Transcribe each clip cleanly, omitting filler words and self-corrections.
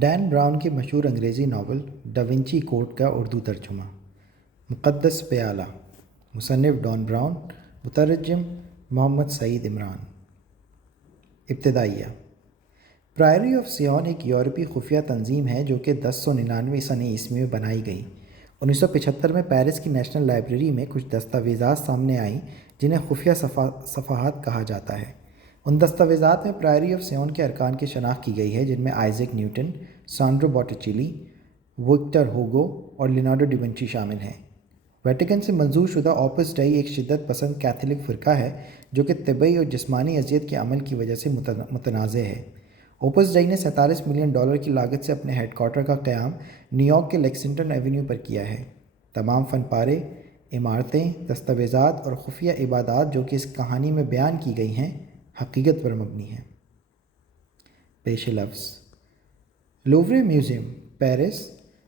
ڈین brown کی مشہور انگریزی ناول ڈاونچی کوڈ کا اردو ترجمہ۔ مقدس پیالہ، مصنف ڈان براؤن، مترجم محمد سعید عمران۔ ابتدائیہ۔ پرائری آف سیون ایک یورپی خفیہ تنظیم ہے جو کہ 1099 سنہ عیسوی میں بنائی گئی۔ 1975 میں پیرس کی نیشنل لائبریری میں کچھ دستاویزات سامنے آئیں جنہیں خفیہ صفحات کہا جاتا ہے۔ ان دستاویزات میں پرائری آف سیون کے ارکان کی شناخت کی گئی ہے جن میں آئزیک نیوٹن، سانڈرو بوٹیچیلی، وکٹر ہوگو اور لیونارڈو ڈا ونچی شامل ہیں۔ ویٹیکن سے منظور شدہ اوپس ڈائی ایک شدت پسند کیتھولک فرقہ ہے جو کہ طبی اور جسمانی اذیت کے عمل کی وجہ سے متنازع ہے۔ اوپس ڈائی نے $47 ملین کی لاگت سے اپنے ہیڈ کوارٹر کا قیام نیویارک کے لیکسنگٹن ایونیو پر کیا ہے۔ تمام فن پارے، عمارتیں، دستاویزات اور خفیہ عبادات جو کہ اس کہانی میں بیان کی گئی ہیں حقیقت پر مبنی ہیں۔ پیش لفظ: لوورے میوزیم، پیرس،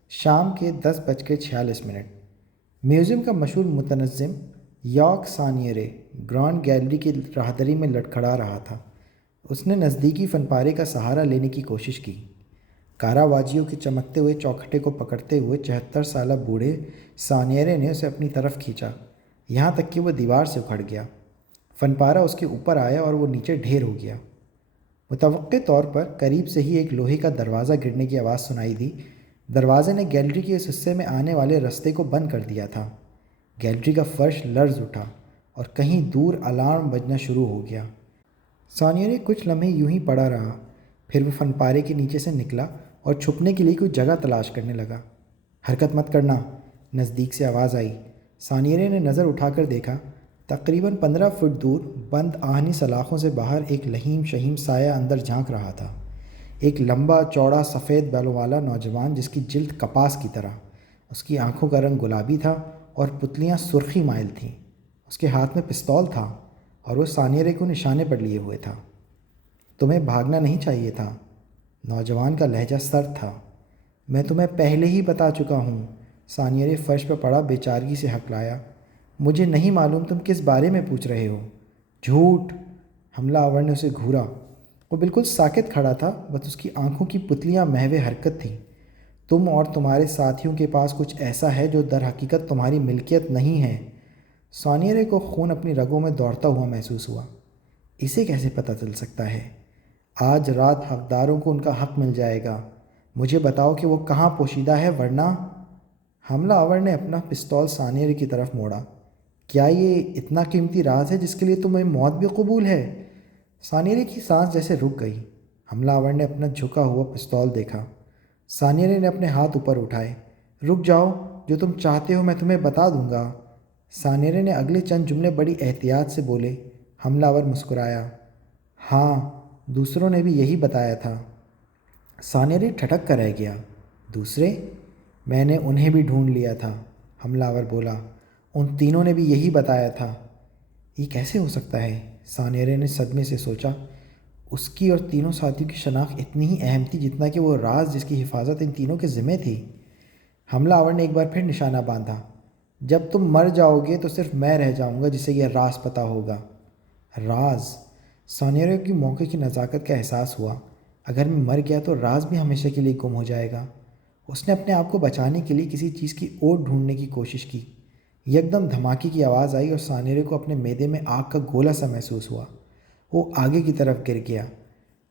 شام کے 10:46۔ میوزیم کا مشہور متنظم یاک سانیرے گرانڈ گیلری کی راہداری میں لڑکھڑا رہا تھا۔ اس نے نزدیکی فن پارے کا سہارا لینے کی کوشش کی۔ کاراواجیو کے چمکتے ہوئے چوکھٹے کو پکڑتے ہوئے 74 سالہ بوڑھے سانیرے نے اسے اپنی طرف کھینچا، یہاں تک کہ وہ دیوار سے اکھڑ گیا۔ فن پارہ اس کے اوپر آیا اور وہ نیچے ڈھیر ہو گیا۔ متوقع طور پر قریب سے ہی ایک لوہے کا دروازہ گرنے کی آواز سنائی دی۔ دروازے نے گیلری کے اس حصے میں آنے والے رستے کو بند کر دیا تھا۔ گیلری کا فرش لرز اٹھا اور کہیں دور الارم بجنا شروع ہو گیا۔ سانیرے کچھ لمحے یوں ہی پڑا رہا، پھر وہ فن پارے کے نیچے سے نکلا اور چھپنے کے لیے کوئی جگہ تلاش کرنے لگا۔ حرکت مت کرنا، نزدیک سے آواز آئی۔ سانیرے نے نظر اٹھا کر دیکھا۔ تقریباً 15 فٹ دور بند آہنی سلاخوں سے باہر ایک لہیم شہیم سایہ اندر جھانک رہا تھا۔ ایک لمبا چوڑا سفید بالوں والا نوجوان جس کی جلد کپاس کی طرح، اس کی آنکھوں کا رنگ گلابی تھا اور پتلیاں سرخی مائل تھیں۔ اس کے ہاتھ میں پستول تھا اور وہ سانیرے کو نشانے پر لیے ہوئے تھا۔ تمہیں بھاگنا نہیں چاہیے تھا، نوجوان کا لہجہ سرد تھا۔ میں تمہیں پہلے ہی بتا چکا ہوں، سانیرے فرش پر پڑا بے چارگی سے ہکلایا۔ مجھے نہیں معلوم تم کس بارے میں پوچھ رہے ہو۔ جھوٹ! حملہ آور نے اسے گھورا۔ وہ بالکل ساکت کھڑا تھا، بس اس کی آنکھوں کی پتلیاں محو حرکت تھیں۔ تم اور تمہارے ساتھیوں کے پاس کچھ ایسا ہے جو در حقیقت تمہاری ملکیت نہیں ہے۔ سانیرے کو خون اپنی رگوں میں دوڑتا ہوا محسوس ہوا۔ اسے کیسے پتہ چل سکتا ہے؟ آج رات حقداروں کو ان کا حق مل جائے گا۔ مجھے بتاؤ کہ وہ کہاں پوشیدہ ہے، ورنہ… حملہ آور نے اپنا پستول سانیرے کی طرف موڑا۔ کیا یہ اتنا قیمتی راز ہے جس کے لیے تمہیں موت بھی قبول ہے؟ سانیرے کی سانس جیسے رک گئی۔ حملہ آور نے اپنا جھکا ہوا پستول دیکھا۔ سانیرے نے اپنے ہاتھ اوپر اٹھائے۔ رک جاؤ، جو تم چاہتے ہو میں تمہیں بتا دوں گا۔ سانیرے نے اگلے چند جملے بڑی احتیاط سے بولے۔ حملہ آور مسکرایا۔ ہاں، دوسروں نے بھی یہی بتایا تھا۔ سانیرے ٹھٹک کر رہ گیا۔ دوسرے؟ میں نے انہیں بھی ڈھونڈ لیا تھا، حملہ آور بولا۔ ان تینوں نے بھی یہی بتایا تھا۔ یہ کیسے ہو سکتا ہے؟ سانیرے نے صدمے سے سوچا۔ اس کی اور تینوں ساتھیوں کی شناخت اتنی ہی اہم تھی جتنا کہ وہ راز جس کی حفاظت ان تینوں کے ذمے تھی۔ حملہ آور نے ایک بار پھر نشانہ باندھا۔ جب تم مر جاؤ گے تو صرف میں رہ جاؤں گا جسے یہ راز پتہ ہوگا۔ راز؟ سانیرے کی موقع کی نزاکت کا احساس ہوا۔ اگر میں مر گیا تو راز بھی ہمیشہ کے لیے گم ہو جائے گا۔ اس نے اپنے آپ کو بچانے کے لیے کسی چیز کی اوٹ ڈھونڈنے کی کوشش کی۔ یکدم دھماکے کی آواز آئی اور سانیرے کو اپنے معدے میں آگ کا گولا سا محسوس ہوا۔ وہ آگے کی طرف گر گیا۔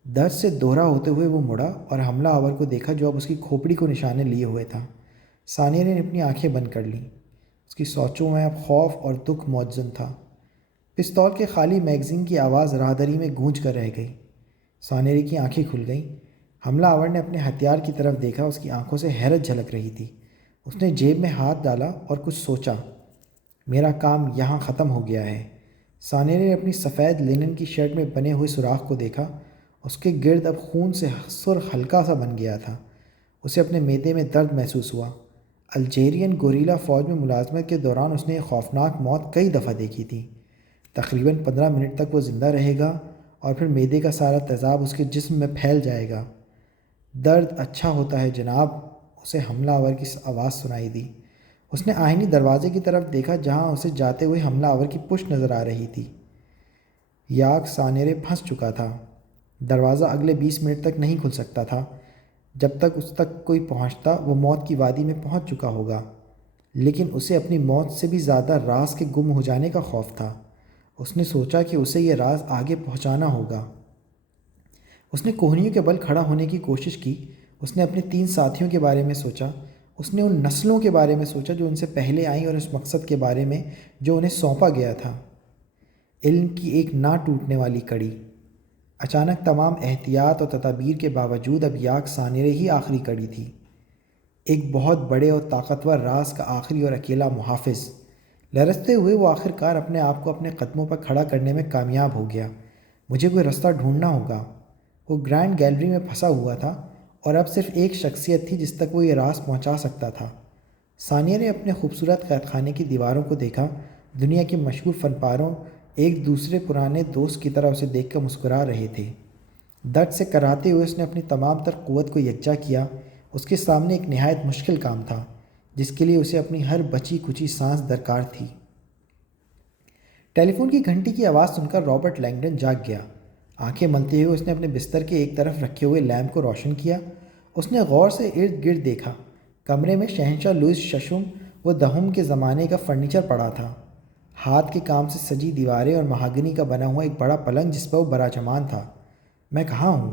درد سے دوہرا ہوتے ہوئے وہ مڑا اور حملہ آور کو دیکھا جو اب اس کی کھوپڑی کو نشانے لیے ہوئے تھا۔ سانیرے نے اپنی آنکھیں بند کر لیں۔ اس کی سوچوں میں اب خوف اور دکھ موجزن تھا۔ پستول کے خالی میگزین کی آواز راہداری میں گونج کر رہ گئی۔ سانیرے کی آنکھیں کھل گئیں۔ حملہ آور نے اپنے ہتھیار کی طرف دیکھا۔ اس کی آنکھوں سے حیرت جھلک رہی تھی۔ اس نے جیب میں ہاتھ ڈالا اور کچھ سوچا۔ میرا کام یہاں ختم ہو گیا ہے۔ سانیرے نے اپنی سفید لینن کی شرٹ میں بنے ہوئے سوراخ کو دیکھا۔ اس کے گرد اب خون سے سرخ ہلکا سا بن گیا تھا۔ اسے اپنے معدے میں درد محسوس ہوا۔ الجیرین گوریلا فوج میں ملازمت کے دوران اس نے یہ خوفناک موت کئی دفعہ دیکھی تھی۔ تقریباً 15 منٹ تک وہ زندہ رہے گا اور پھر معدے کا سارا تیزاب اس کے جسم میں پھیل جائے گا۔ درد اچھا ہوتا ہے جناب، اسے حملہ آور کی آواز سنائی دی۔ اس نے آہنی دروازے کی طرف دیکھا جہاں اسے جاتے ہوئے حملہ آور کی پشت نظر آ رہی تھی۔ یاک سانیرے پھنس چکا تھا۔ دروازہ اگلے 20 منٹ تک نہیں کھل سکتا تھا۔ جب تک اس تک کوئی پہنچتا وہ موت کی وادی میں پہنچ چکا ہوگا، لیکن اسے اپنی موت سے بھی زیادہ راز کے گم ہو جانے کا خوف تھا۔ اس نے سوچا کہ اسے یہ راز آگے پہنچانا ہوگا۔ اس نے کوہنیوں کے بل کھڑا ہونے کی کوشش کی۔ اس نے اپنے 3 ساتھیوں کے بارے میں سوچا۔ اس نے ان نسلوں کے بارے میں سوچا جو ان سے پہلے آئیں اور اس مقصد کے بارے میں جو انہیں سونپا گیا تھا، علم کی ایک نہ ٹوٹنے والی کڑی۔ اچانک تمام احتیاط اور تدابیر کے باوجود اب یاک سانیرے ہی آخری کڑی تھی، ایک بہت بڑے اور طاقتور راز کا آخری اور اکیلا محافظ۔ لرزتے ہوئے وہ آخر کار اپنے آپ کو اپنے قدموں پر کھڑا کرنے میں کامیاب ہو گیا۔ مجھے کوئی رستہ ڈھونڈنا ہوگا۔ وہ گرینڈ گیلری میں پھنسا ہوا تھا اور اب صرف ایک شخصیت تھی جس تک وہ یہ راز پہنچا سکتا تھا۔ ثانیہ نے اپنے خوبصورت قید خانے کی دیواروں کو دیکھا۔ دنیا کے مشہور فن پاروں ایک دوسرے پرانے دوست کی طرح اسے دیکھ کر مسکرا رہے تھے۔ درد سے کراہتے ہوئے اس نے اپنی تمام تر قوت کو یکجا کیا۔ اس کے سامنے ایک نہایت مشکل کام تھا جس کے لیے اسے اپنی ہر بچی کچی سانس درکار تھی۔ ٹیلی فون کی گھنٹی کی آواز سن کر رابرٹ لینگڈن جاگ گیا۔ آنکھیں ملتے ہوئے اس نے اپنے بستر کے ایک طرف رکھے ہوئے لیمپ کو روشن کیا۔ اس نے غور سے ارد گرد دیکھا۔ کمرے میں شہنشاہ لوئس ششم و دہم کے زمانے کا فرنیچر پڑا تھا، ہاتھ کے کام سے سجی دیواریں اور مہاگنی کا بنا ہوا ایک بڑا پلنگ جس پر وہ براجمان تھا۔ میں کہاں ہوں؟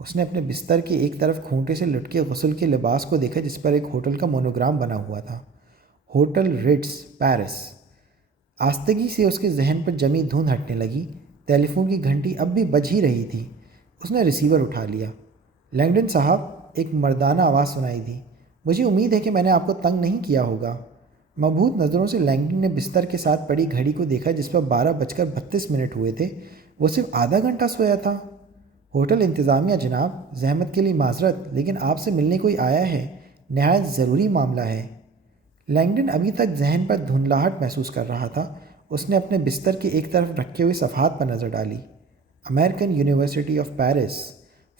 اس نے اپنے بستر کے ایک طرف کھونٹے سے لٹکے غسل کے لباس کو دیکھا جس پر ایک ہوٹل کا مونوگرام بنا ہوا تھا، ہوٹل رٹز پیرس۔ آستگی سے اس کے ذہن پر جمی دھند ہٹنے لگی۔ ٹیلی فون کی گھنٹی اب بھی بج ہی رہی تھی۔ اس نے ریسیور اٹھا لیا۔ لینگڈن صاحب، ایک مردانہ آواز سنائی دی۔ مجھے امید ہے کہ میں نے آپ کو تنگ نہیں کیا ہوگا۔ مبہوت نظروں سے لینگڈن نے بستر کے ساتھ پڑی گھڑی کو دیکھا جس پر 12:32 ہوئے تھے۔ وہ صرف آدھا گھنٹہ سویا تھا۔ ہوٹل انتظامیہ جناب، زحمت کے لیے معذرت، لیکن آپ سے ملنے کوئی آیا ہے، نہایت ضروری معاملہ ہے۔ لینگڈن ابھی تک ذہن پر دھندلاہٹ محسوس کر رہا تھا۔ اس نے اپنے بستر کے ایک طرف رکھے ہوئے صفحات پر نظر ڈالی۔ امریکن یونیورسٹی آف پیرس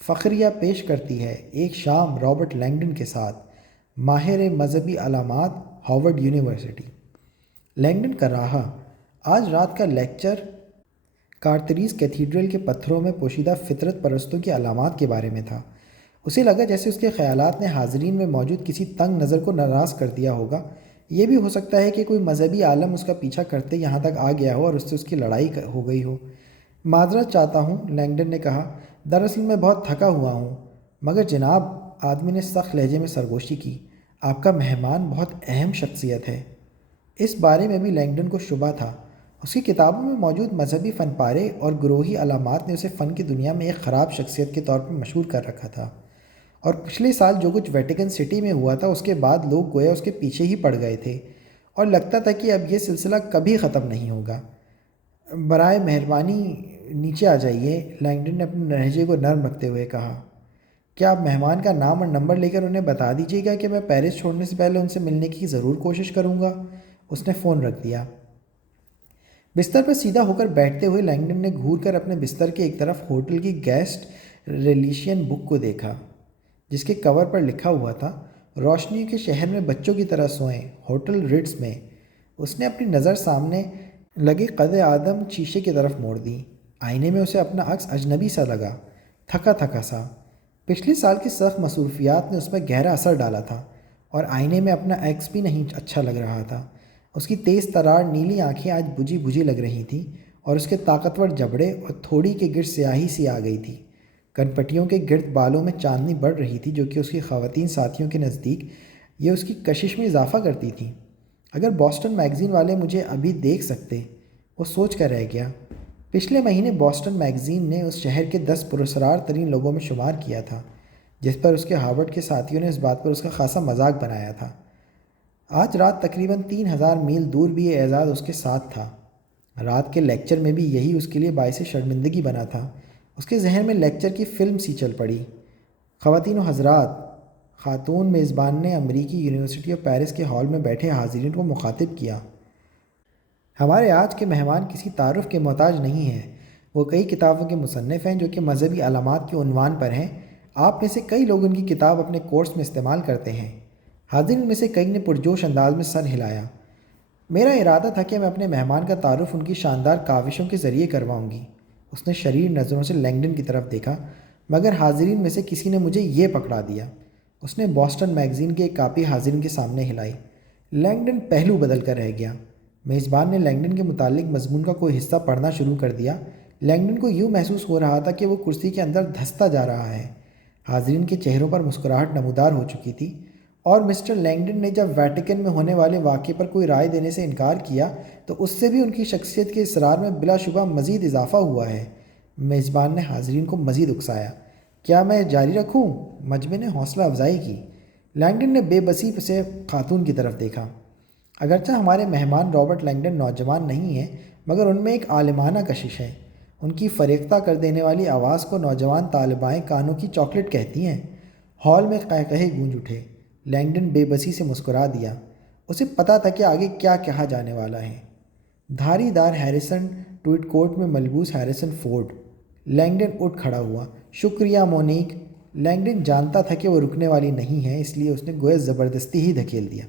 فخریہ پیش کرتی ہے ایک شام رابرٹ لینگڈن کے ساتھ، ماہر مذہبی علامات، ہارورڈ یونیورسٹی۔ لینگڈن کا رہا۔ آج رات کا لیکچر کارتریز کیتھیڈرل کے پتھروں میں پوشیدہ فطرت پرستوں کی علامات کے بارے میں تھا۔ اسے لگا جیسے اس کے خیالات نے حاضرین میں موجود کسی تنگ نظر کو ناراض کر دیا ہوگا۔ یہ بھی ہو سکتا ہے کہ کوئی مذہبی عالم اس کا پیچھا کرتے یہاں تک آ گیا ہو اور اس سے اس کی لڑائی ہو گئی ہو۔ معذرت چاہتا ہوں، لینگڈن نے کہا، دراصل میں بہت تھکا ہوا ہوں۔ مگر جناب، آدمی نے سخت لہجے میں سرگوشی کی، آپ کا مہمان بہت اہم شخصیت ہے۔ اس بارے میں بھی لینگڈن کو شبہ تھا۔ اس کی کتابوں میں موجود مذہبی فن پارے اور گروہی علامات نے اسے فن کی دنیا میں ایک خراب شخصیت کے طور پر مشہور کر رکھا تھا، اور پچھلے سال جو کچھ ویٹیکن سٹی میں ہوا تھا اس کے بعد لوگ گویا اس کے پیچھے ہی پڑ گئے تھے، اور لگتا تھا کہ اب یہ سلسلہ کبھی ختم نہیں ہوگا۔ برائے مہربانی نیچے آ جائیے، لینگڈن نے اپنے لہجے کو نرم رکھتے ہوئے کہا۔ کیا آپ مہمان کا نام اور نمبر لے کر انہیں بتا دیجیے گا کہ میں پیرس چھوڑنے سے پہلے ان سے ملنے کی ضرور کوشش کروں گا۔ اس نے فون رکھ دیا۔ بستر پر سیدھا ہو کر بیٹھتے ہوئے لینگڈن نے گھور کر اپنے بستر کے ایک طرف ہوٹل کی گیسٹ ریلیشین بک کو دیکھا جس کے کور پر لکھا ہوا تھا، روشنیوں کے شہر میں بچوں کی طرح سوئیں، ہوٹل رٹز میں۔ اس نے اپنی نظر سامنے لگے قد آدم شیشے کی طرف موڑ دی۔ آئینے میں اسے اپنا عکس اجنبی سا لگا، تھکا تھکا سا۔ پچھلے سال کی سخت مصروفیات نے اس پر گہرا اثر ڈالا تھا، اور آئینے میں اپنا عکس بھی نہیں اچھا لگ رہا تھا۔ اس کی تیز ترار نیلی آنکھیں آج بجھی بجھی لگ رہی تھیں، اور اس کے طاقتور جبڑے اور تھوڑی کے گرد سیاہی سی آ گئی تھی۔ کنپٹیوں کے گرد بالوں میں چاندنی بڑھ رہی تھی جو کہ اس کی خواتین ساتھیوں کے نزدیک یہ اس کی کشش میں اضافہ کرتی تھی۔ اگر بوسٹن میگزین والے مجھے ابھی دیکھ سکتے، وہ سوچ کر رہ گیا۔ پچھلے مہینے بوسٹن میگزین نے اس شہر کے 10 پراسرار ترین لوگوں میں شمار کیا تھا، جس پر اس کے ہارورڈ کے ساتھیوں نے اس بات پر اس کا خاصا مذاق بنایا تھا۔ آج رات تقریباً 3000 میل دور بھی یہ اعزاز اس کے ساتھ تھا۔ رات کے لیکچر میں بھی یہی اس کے لیے باعث شرمندگی بنا تھا۔ اس کے ذہن میں لیکچر کی فلم سی چل پڑی۔ خواتین و حضرات، خاتون میزبان نے امریکی یونیورسٹی آف پیرس کے ہال میں بیٹھے حاضرین کو مخاطب کیا۔ ہمارے آج کے مہمان کسی تعارف کے محتاج نہیں ہیں۔ وہ کئی کتابوں کے مصنف ہیں جو کہ مذہبی علامات کے عنوان پر ہیں۔ آپ میں سے کئی لوگ ان کی کتاب اپنے کورس میں استعمال کرتے ہیں۔ حاضرین میں سے کئی نے پرجوش انداز میں سر ہلایا۔ میرا ارادہ تھا کہ میں اپنے مہمان کا تعارف ان کی شاندار کاوشوں کے ذریعے کرواؤں گی۔ اس نے شریر نظروں سے لینگڈن کی طرف دیکھا، مگر حاضرین میں سے کسی نے مجھے یہ پکڑا دیا۔ اس نے بoston میگزین کی ایک کاپی حاضرین کے سامنے ہلائی۔ لینگڈن پہلو بدل کر رہ گیا۔ میزبان نے لینگڈن کے متعلق مضمون کا کوئی حصہ پڑھنا شروع کر دیا۔ لینگڈن کو یوں محسوس ہو رہا تھا کہ وہ کرسی کے اندر دھنستا جا رہا ہے۔ حاضرین کے چہروں پر مسکراہٹ نمودار ہو چکی تھی، اور مسٹر لینگڈن نے جب ویٹیکن میں ہونے والے واقعے پر کوئی رائے دینے سے انکار کیا تو اس سے بھی ان کی شخصیت کے اصرار میں بلا شبہ مزید اضافہ ہوا ہے۔ میزبان نے حاضرین کو مزید اکسایا۔ کیا میں جاری رکھوں؟ مجمع نے حوصلہ افزائی کی۔ لینگڈن نے بے بسی سے خاتون کی طرف دیکھا۔ اگرچہ ہمارے مہمان رابرٹ لینگڈن نوجوان نہیں ہیں، مگر ان میں ایک عالمانہ کشش ہے۔ ان کی فریختہ کر دینے والی آواز کو نوجوان طالبائیں کانوں کی چاکلیٹ کہتی ہیں۔ ہال میں قہقہے گونج اٹھے۔ لینگڈن بے بسی سے مسکرا دیا۔ اسے پتہ تھا کہ آگے کیا کہا جانے والا ہے۔ دھاری دار ہیریسن ٹویٹ کوٹ میں ملبوس ہیریسن فورڈ۔ لینگڈن اٹھ کھڑا ہوا۔ شکریہ مونیک۔ لینگڈن جانتا تھا کہ وہ رکنے والی نہیں ہے، اس لیے اس نے گویا زبردستی ہی دھکیل دیا۔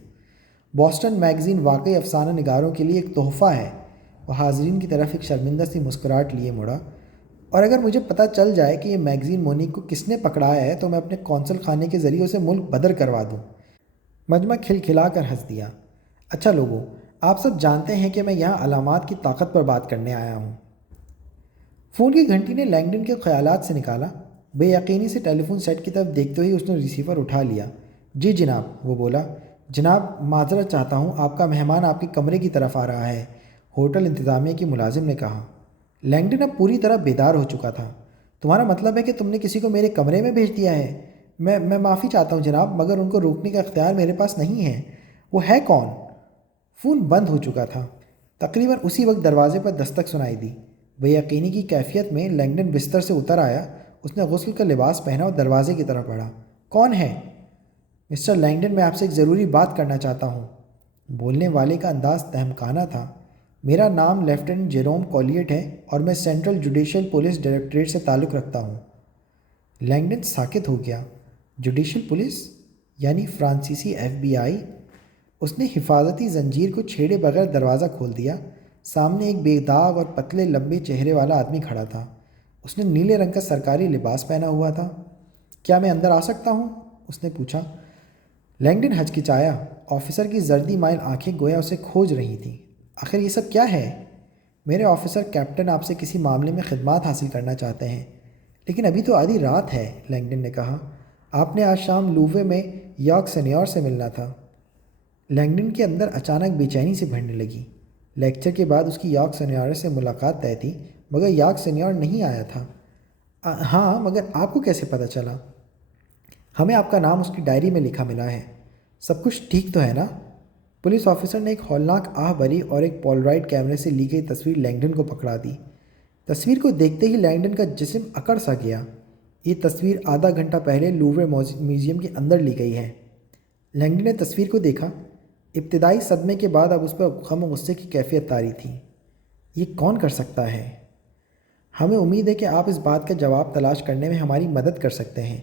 بoston میگزین واقعی افسانہ نگاروں کے لیے ایک تحفہ ہے۔ وہ حاضرین کی طرف ایک شرمندہ سی مسکراہٹ لیے مڑا۔ اور اگر مجھے پتہ چل جائے کہ یہ میگزین مونیک کو کس نے پکڑایا ہے تو میں اپنے قونصل خانے کے ذریعے اسے ملک بدر کروا دوں۔ مجمع کھلکھلا کر ہنس دیا۔ اچھا لوگوں، آپ سب جانتے ہیں کہ میں یہاں علامات کی طاقت پر بات کرنے آیا ہوں۔ فون کی گھنٹی نے لینگڈن کے خیالات سے نکالا۔ بے یقینی سے ٹیلی فون سیٹ کی طرف دیکھتے ہوئے اس نے ریسیور اٹھا لیا۔ جی جناب، وہ بولا۔ جناب، معذرت چاہتا ہوں، آپ کا مہمان آپ کے کمرے کی طرف آ رہا ہے، ہوٹل انتظامیہ کی ملازم نے کہا۔ لینگڈن اب پوری طرح بیدار ہو چکا تھا۔ تمہارا مطلب ہے کہ تم نے کسی کو میرے کمرے میں بھیج دیا ہے؟ میں معافی چاہتا ہوں جناب، مگر ان کو روکنے کا اختیار میرے پاس نہیں ہے۔ وہ ہے کون؟ فون بند ہو چکا تھا۔ تقریباً اسی وقت دروازے پر دستک سنائی دی۔ بے یقینی کی کیفیت میں لینگڈن بستر سے اتر آیا۔ اس نے غسل کا لباس پہنا اور دروازے کی طرف بڑھا۔ کون ہے؟ مسٹر لینگڈن، میں آپ سے ایک ضروری بات کرنا چاہتا ہوں۔ بولنے والے کا انداز تہمکانہ تھا۔ میرا نام لیفٹیننٹ جیروم کولیٹ ہے اور میں سینٹرل جوڈیشل پولیس ڈائریکٹریٹ سے تعلق رکھتا ہوں۔ لینگڈن ساکت ہو گیا۔ Judicial police? یعنی فرانسیسی FBI؟ اس نے حفاظتی زنجیر کو چھیڑے بغیر دروازہ کھول دیا۔ سامنے ایک بے داغ اور پتلے لمبے چہرے والا آدمی کھڑا تھا۔ اس نے نیلے رنگ کا سرکاری لباس پہنا ہوا تھا۔ کیا میں اندر آ سکتا ہوں؟ اس نے پوچھا۔ لینگڈن ہچکچایا۔ آفیسر کی زردی مائل آنکھیں گویا اسے کھوج رہی تھیں۔ آخر یہ سب کیا ہے؟ میرے آفیسر کیپٹن آپ سے کسی معاملے میں خدمات حاصل کرنا چاہتے ہیں۔ لیکن ابھی تو آدھی رات ہے، لینگڈن نے کہا۔ آپ نے آج شام لووے میں یارک سینیور سے ملنا تھا۔ لینگڈن کے اندر اچانک بے چینی سے بڑھنے لگی۔ لیکچر کے بعد اس کی یارک سینیور سے ملاقات طے تھی، مگر یارک سینیور نہیں آیا تھا۔ ہاں، مگر آپ کو کیسے پتہ چلا؟ ہمیں آپ کا نام اس کی ڈائری میں لکھا ملا ہے۔ سب کچھ ٹھیک تو ہے نا؟ پولیس آفیسر نے ایک ہولناک آہ بھری اور ایک پولرائڈ کیمرے سے لی گئی تصویر لینگڈن کو پکڑا دی۔ تصویر کو دیکھتے ہی لینگڈن کا جسم اکڑ سا گیا۔ یہ تصویر آدھا گھنٹہ پہلے لوورے میوزیم کے اندر لی گئی ہے۔ لینگڈن نے تصویر کو دیکھا۔ ابتدائی صدمے کے بعد اب اس پر غم و غصے کی کیفیت طاری تھی۔ یہ کون کر سکتا ہے؟ ہمیں امید ہے کہ آپ اس بات کا جواب تلاش کرنے میں ہماری مدد کر سکتے ہیں۔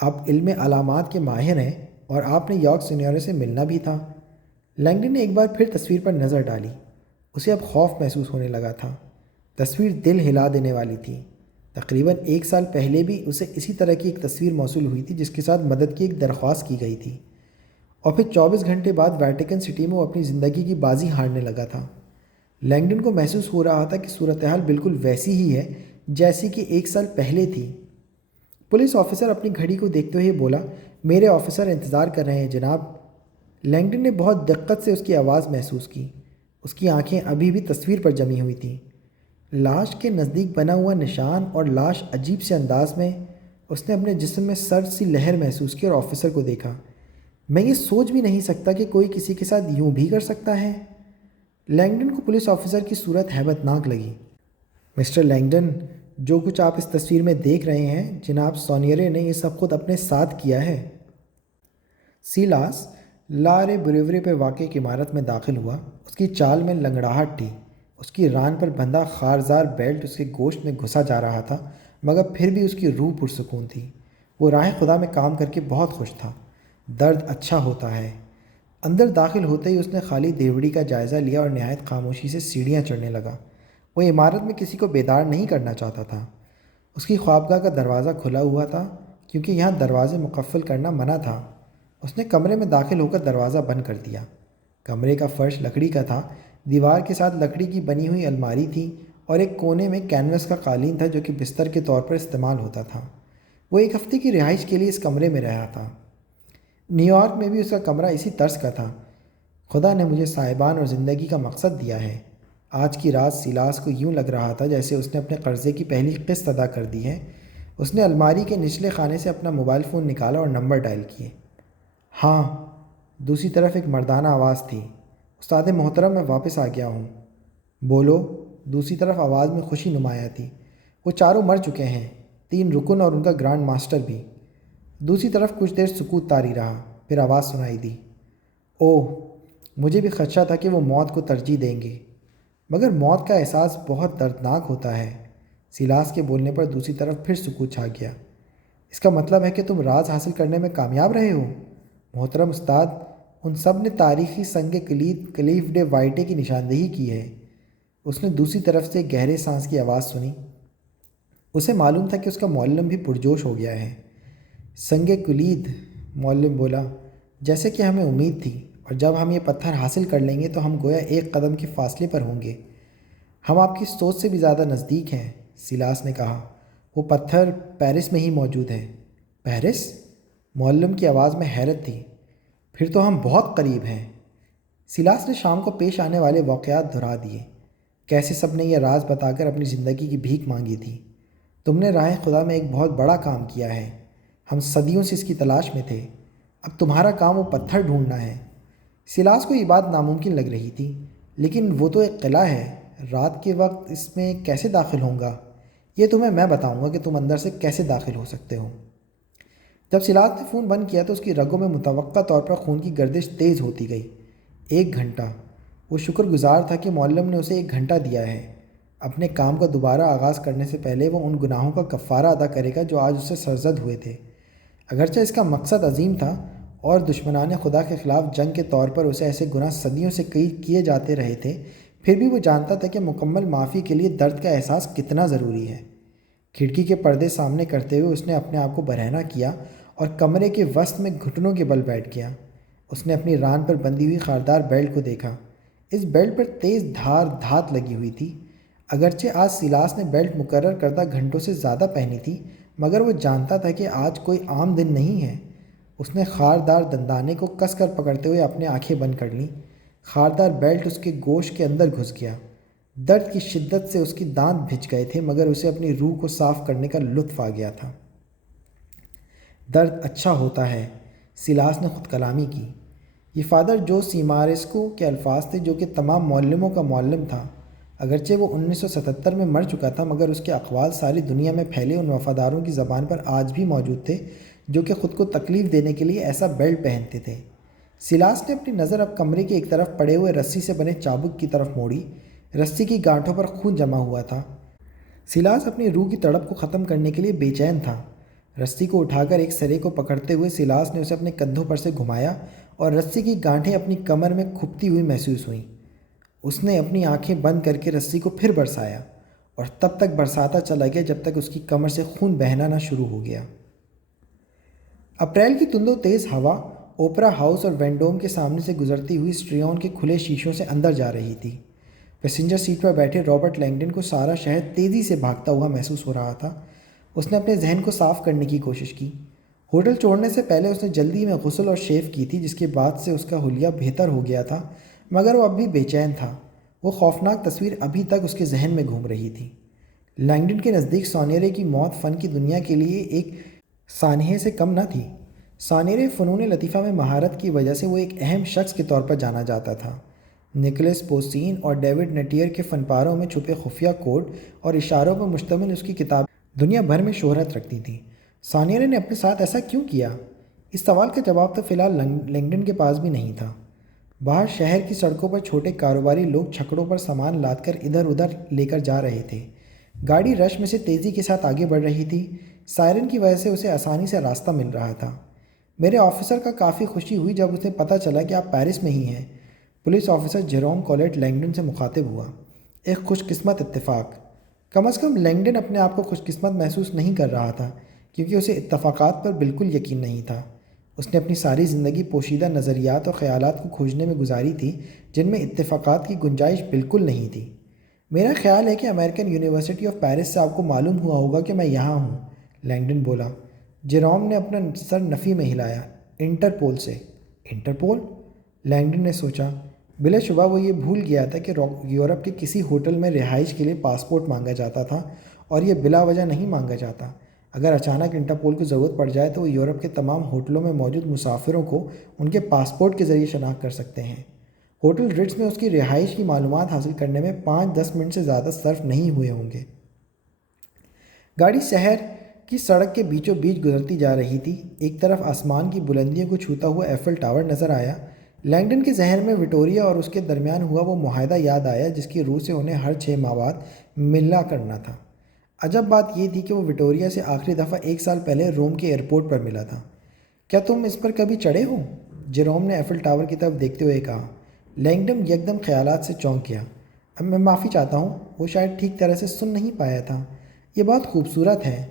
آپ علم علامات کے ماہر ہیں اور آپ نے یارک سینیور سے ملنا بھی تھا۔ لینگڈن نے ایک بار پھر تصویر پر نظر ڈالی۔ اسے اب خوف محسوس ہونے لگا تھا۔ تصویر دل ہلا دینے والی تھی۔ تقریباً 1 سال پہلے بھی اسے اسی طرح کی ایک تصویر موصول ہوئی تھی جس کے ساتھ مدد کی ایک درخواست کی گئی تھی، اور پھر 24 گھنٹے بعد ویٹیکن سٹی میں وہ اپنی زندگی کی بازی ہارنے لگا تھا۔ لینگڈن کو محسوس ہو رہا تھا کہ صورتحال بالکل ویسی ہی ہے جیسی کہ 1 سال پہلے تھی۔ پولیس آفیسر اپنی گھڑی کو دیکھتے ہوئے بولا، میرے آفیسر انتظار کر رہے ہیں جناب۔ لینگڈن نے بہت دقت سے اس کی آواز محسوس کی۔ اس کی آنکھیں ابھی بھی تصویر پر جمی ہوئی تھیں۔ لاش کے نزدیک بنا ہوا نشان اور لاش عجیب سے انداز میں۔ اس نے اپنے جسم میں سرد سی لہر محسوس کی اور آفیسر کو دیکھا۔ میں یہ سوچ بھی نہیں سکتا کہ کوئی کسی کے ساتھ یوں بھی کر سکتا ہے۔ لینگڈن کو پولیس آفیسر کی صورت ہیبت ناک لگی۔ مسٹر لینگڈن، جو کچھ آپ اس تصویر میں دیکھ رہے ہیں، جناب سونیرے نے یہ سب خود اپنے ساتھ کیا ہے۔ سیلاس لارے بریوری پہ واقع ایک عمارت میں داخل ہوا۔ اس کی چال میں لنگڑاہٹ تھی۔ اس کی ران پر بندھا خارزار بیلٹ اس کے گوشت میں گھسا جا رہا تھا، مگر پھر بھی اس کی روح پرسکون تھی۔ وہ راہ خدا میں کام کر کے بہت خوش تھا۔ درد اچھا ہوتا ہے۔ اندر داخل ہوتے ہی اس نے خالی دیوڑی کا جائزہ لیا اور نہایت خاموشی سے سیڑھیاں چڑھنے لگا۔ وہ عمارت میں کسی کو بیدار نہیں کرنا چاہتا تھا۔ اس کی خوابگاہ کا دروازہ کھلا ہوا تھا۔ کیونکہ یہاں دروازے مقفل کرنا منع تھا۔ اس نے کمرے میں داخل ہو کر دروازہ بند کر دیا۔ کمرے کا فرش لکڑی کا تھا، دیوار کے ساتھ لکڑی کی بنی ہوئی الماری تھی اور ایک کونے میں کینوس کا قالین تھا جو کہ بستر کے طور پر استعمال ہوتا تھا۔ وہ ایک ہفتے کی رہائش کے لیے اس کمرے میں رہا تھا۔ نیو یارک میں بھی اس کا کمرہ اسی طرز کا تھا۔ خدا نے مجھے صاحبان اور زندگی کا مقصد دیا ہے۔ آج کی رات سیلاس کو یوں لگ رہا تھا جیسے اس نے اپنے قرضے کی پہلی قسط ادا کر دی ہے۔ اس نے الماری کے نچلے خانے سے اپنا موبائل فون نکالا اور نمبر ڈائل کیے۔ ہاں، دوسری طرف ایک مردانہ آواز تھی۔ استاد محترم، میں واپس آ گیا ہوں۔ بولو، دوسری طرف آواز میں خوشی نمایاں تھی۔ وہ چاروں مر چکے ہیں، 3 رکن اور ان کا گرانڈ ماسٹر بھی۔ دوسری طرف کچھ دیر سکوت طاری رہا، پھر آواز سنائی دی۔ اوہ، مجھے بھی خدشہ تھا کہ وہ موت کو ترجیح دیں گے، مگر موت کا احساس بہت دردناک ہوتا ہے۔ سیلاس کے بولنے پر دوسری طرف پھر سکوت چھا گیا۔ اس کا مطلب ہے کہ تم راز حاصل کرنے میں کامیاب رہے ہو؟ محترم استاد، ان سب نے تاریخی سنگ کلید کلیف ڈے وائٹے کی نشاندہی کی ہے۔ اس نے دوسری طرف سے گہرے سانس کی آواز سنی۔ اسے معلوم تھا کہ اس کا معلم بھی پرجوش ہو گیا ہے۔ سنگ کلید، معلم بولا، جیسے کہ ہمیں امید تھی، اور جب ہم یہ پتھر حاصل کر لیں گے تو ہم گویا ایک قدم کے فاصلے پر ہوں گے۔ ہم آپ کی سوچ سے بھی زیادہ نزدیک ہیں، سیلاس نے کہا۔ وہ پتھر پیرس میں ہی موجود ہے۔ پیرس؟ معلم کی آواز میں حیرت تھی۔ پھر تو ہم بہت قریب ہیں۔ سیلاس نے شام کو پیش آنے والے واقعات دہرا دیے۔ کیسے سب نے یہ راز بتا کر اپنی زندگی کی بھیک مانگی تھی۔ تم نے راہ خدا میں ایک بہت بڑا کام کیا ہے۔ ہم صدیوں سے اس کی تلاش میں تھے۔ اب تمہارا کام وہ پتھر ڈھونڈنا ہے۔ سیلاس کو یہ بات ناممکن لگ رہی تھی، لیکن وہ تو ایک قلعہ ہے، رات کے وقت اس میں کیسے داخل ہوں گا؟ یہ تمہیں میں بتاؤں گا کہ تم اندر سے کیسے داخل ہو سکتے ہو۔ جب سیلاس نے فون بند کیا تو اس کی رگوں میں متوقع طور پر خون کی گردش تیز ہوتی گئی۔ 1 گھنٹہ! وہ شکر گزار تھا کہ معلم نے اسے 1 گھنٹہ دیا ہے۔ اپنے کام کا دوبارہ آغاز کرنے سے پہلے وہ ان گناہوں کا کفارہ ادا کرے گا جو آج اسے سرزد ہوئے تھے۔ اگرچہ اس کا مقصد عظیم تھا اور دشمنان خدا کے خلاف جنگ کے طور پر اسے ایسے گناہ صدیوں سے کیے جاتے رہے تھے، پھر بھی وہ جانتا تھا کہ مکمل معافی کے لیے درد کا احساس کتنا ضروری ہے۔ کھڑکی کے پردے سامنے کرتے ہوئے اس نے اپنے آپ کو برہنہ کیا اور کمرے کے وسط میں گھٹنوں کے بل بیٹھ گیا۔ اس نے اپنی ران پر بندھی ہوئی خاردار بیلٹ کو دیکھا۔ اس بیلٹ پر تیز دھار دھات لگی ہوئی تھی۔ اگرچہ آج سیلاس نے بیلٹ مقرر کردہ گھنٹوں سے زیادہ پہنی تھی، مگر وہ جانتا تھا کہ آج کوئی عام دن نہیں ہے۔ اس نے خاردار دندانے کو کس کر پکڑتے ہوئے اپنے آنکھیں بند کر لیں۔ خاردار بیلٹ اس کے گوشت کے اندر گھس گیا۔ درد کی شدت سے اس کی دانت بھج گئے تھے، مگر اسے اپنی روح کو صاف کرنے کا لطف آ گیا تھا۔ درد اچھا ہوتا ہے، سیلاس نے خود کلامی کی۔ یہ فادر جو سیمارسکو کے الفاظ تھے جو کہ تمام معلموں کا معلم تھا۔ اگرچہ وہ 1977 میں مر چکا تھا، مگر اس کے اقوال ساری دنیا میں پھیلے ان وفاداروں کی زبان پر آج بھی موجود تھے جو کہ خود کو تکلیف دینے کے لیے ایسا بیلٹ پہنتے تھے۔ سیلاس نے اپنی نظر اب کمرے کی ایک طرف پڑے ہوئے رسی سے بنے چابک کی طرف موڑی۔ رسی کی گانٹھوں پر خون جمع ہوا تھا۔ سیلاس اپنی روح کی تڑپ کو ختم کرنے کے لیے بے چین تھا۔ رسی کو اٹھا کر ایک سرے کو پکڑتے ہوئے سیلاس نے اسے اپنے کندھوں پر سے گھمایا اور رسی کی گانٹھیں اپنی کمر میں کھپتی ہوئی محسوس ہوئیں۔ اس نے اپنی آنکھیں بند کر کے رسی کو پھر برسایا اور تب تک برساتا چلا گیا جب تک اس کی کمر سے خون بہنا نہ شروع ہو گیا۔ اپریل کی تند و تیز ہوا اوپرا ہاؤس اور وینڈوم کے سامنے سے گزرتی ہوئی اسٹریون کے کھلے شیشوں سے اندر جا رہی تھی۔ پیسنجر سیٹ پر بیٹھے رابرٹ لینگڈن کو سارا شہر تیزی سے بھاگتا ہوا محسوس ہو رہا تھا۔ اس نے اپنے ذہن کو صاف کرنے کی کوشش کی۔ ہوٹل چھوڑنے سے پہلے اس نے جلدی میں غسل اور شیو کی تھی، جس کے بعد سے اس کا حلیہ بہتر ہو گیا تھا، مگر وہ اب بھی بے چین تھا۔ وہ خوفناک تصویر ابھی تک اس کے ذہن میں گھوم رہی تھی۔ لینگڈن کے نزدیک سونیرے کی موت فن کی دنیا کے لیے ایک سانحے سے کم نہ تھی۔ سونیرے فنون لطیفہ میں مہارت کی وجہ سے وہ ایک اہم شخص کے طور پر جانا جاتا تھا۔ نکولس پوسین اور ڈیوڈ نٹیر کے فن پاروں میں چھپے خفیہ کوڈ اور اشاروں پر مشتمل اس کی کتاب دنیا بھر میں شہرت رکھتی تھیں۔ سونیرے نے اپنے ساتھ ایسا کیوں کیا؟ اس سوال کا جواب تو فی الحال لینگڈن کے پاس بھی نہیں تھا۔ باہر شہر کی سڑکوں پر چھوٹے کاروباری لوگ چھکڑوں پر سامان لاد کر ادھر ادھر لے کر جا رہے تھے۔ گاڑی رش میں سے تیزی کے ساتھ آگے بڑھ رہی تھی۔ سائرن کی وجہ سے اسے آسانی سے راستہ مل رہا تھا۔ میرے آفیسر کا کافی خوشی ہوئی جب اسے پتہ چلا کہ آپ پیرس میں ہی ہیں۔ Police officer Jerome collate Langdon سے مخاطب ہوا۔ ایک خوش قسمت اتفاق۔ کم از کم لینگڈن اپنے آپ کو خوش قسمت محسوس نہیں کر رہا تھا۔ کیونکہ اسے اتفاقات پر بالکل یقین نہیں تھا۔ اس نے اپنی ساری زندگی پوشیدہ نظریات اور خیالات کو کھوجنے میں گزاری تھی جن میں اتفاقات کی گنجائش بالکل نہیں تھی۔ میرا خیال ہے کہ امریکن یونیورسٹی آف پیرس سے آپ کو معلوم ہوا ہوگا کہ میں یہاں ہوں، لینگڈن بولا۔ جیروم نے اپنا سر نفی میں ہلایا۔ انٹرپول سے۔ انٹرپول؟ لینگڈن نے سوچا۔ بلا شبہ وہ یہ بھول گیا تھا کہ یورپ کے کسی ہوٹل میں رہائش کے لیے پاسپورٹ مانگا جاتا تھا، اور یہ بلا وجہ نہیں مانگا جاتا۔ اگر اچانک انٹرپول کو ضرورت پڑ جائے تو وہ یورپ کے تمام ہوٹلوں میں موجود مسافروں کو ان کے پاسپورٹ کے ذریعے شناخت کر سکتے ہیں۔ ہوٹل ریٹز میں اس کی رہائش کی معلومات حاصل کرنے میں 5-10 منٹ سے زیادہ صرف نہیں ہوئے ہوں گے۔ گاڑی شہر کی سڑک کے بیچوں بیچ گزرتی جا رہی تھی۔ ایک طرف آسمان کی بلندیوں کو چھوتا ہوا ایفل ٹاور نظر آیا۔ لینگڈن کے ذہن میں وکٹوریہ اور اس کے درمیان ہوا وہ معاہدہ یاد آیا جس کی روح سے انہیں ہر 6 ماہ بعد ملنا کرنا تھا۔ عجب بات یہ تھی کہ وہ وکٹوریہ سے آخری دفعہ 1 سال پہلے روم کے ایئرپورٹ پر ملا تھا۔ کیا تم اس پر کبھی چڑھے ہو؟ جیروم نے ایفل ٹاور کی طرف دیکھتے ہوئے کہا۔ لینگڈن یکدم خیالات سے چونک گیا۔ اب میں معافی چاہتا ہوں، وہ شاید ٹھیک طرح سے سن نہیں پایا تھا۔ یہ بہت خوبصورت ہے۔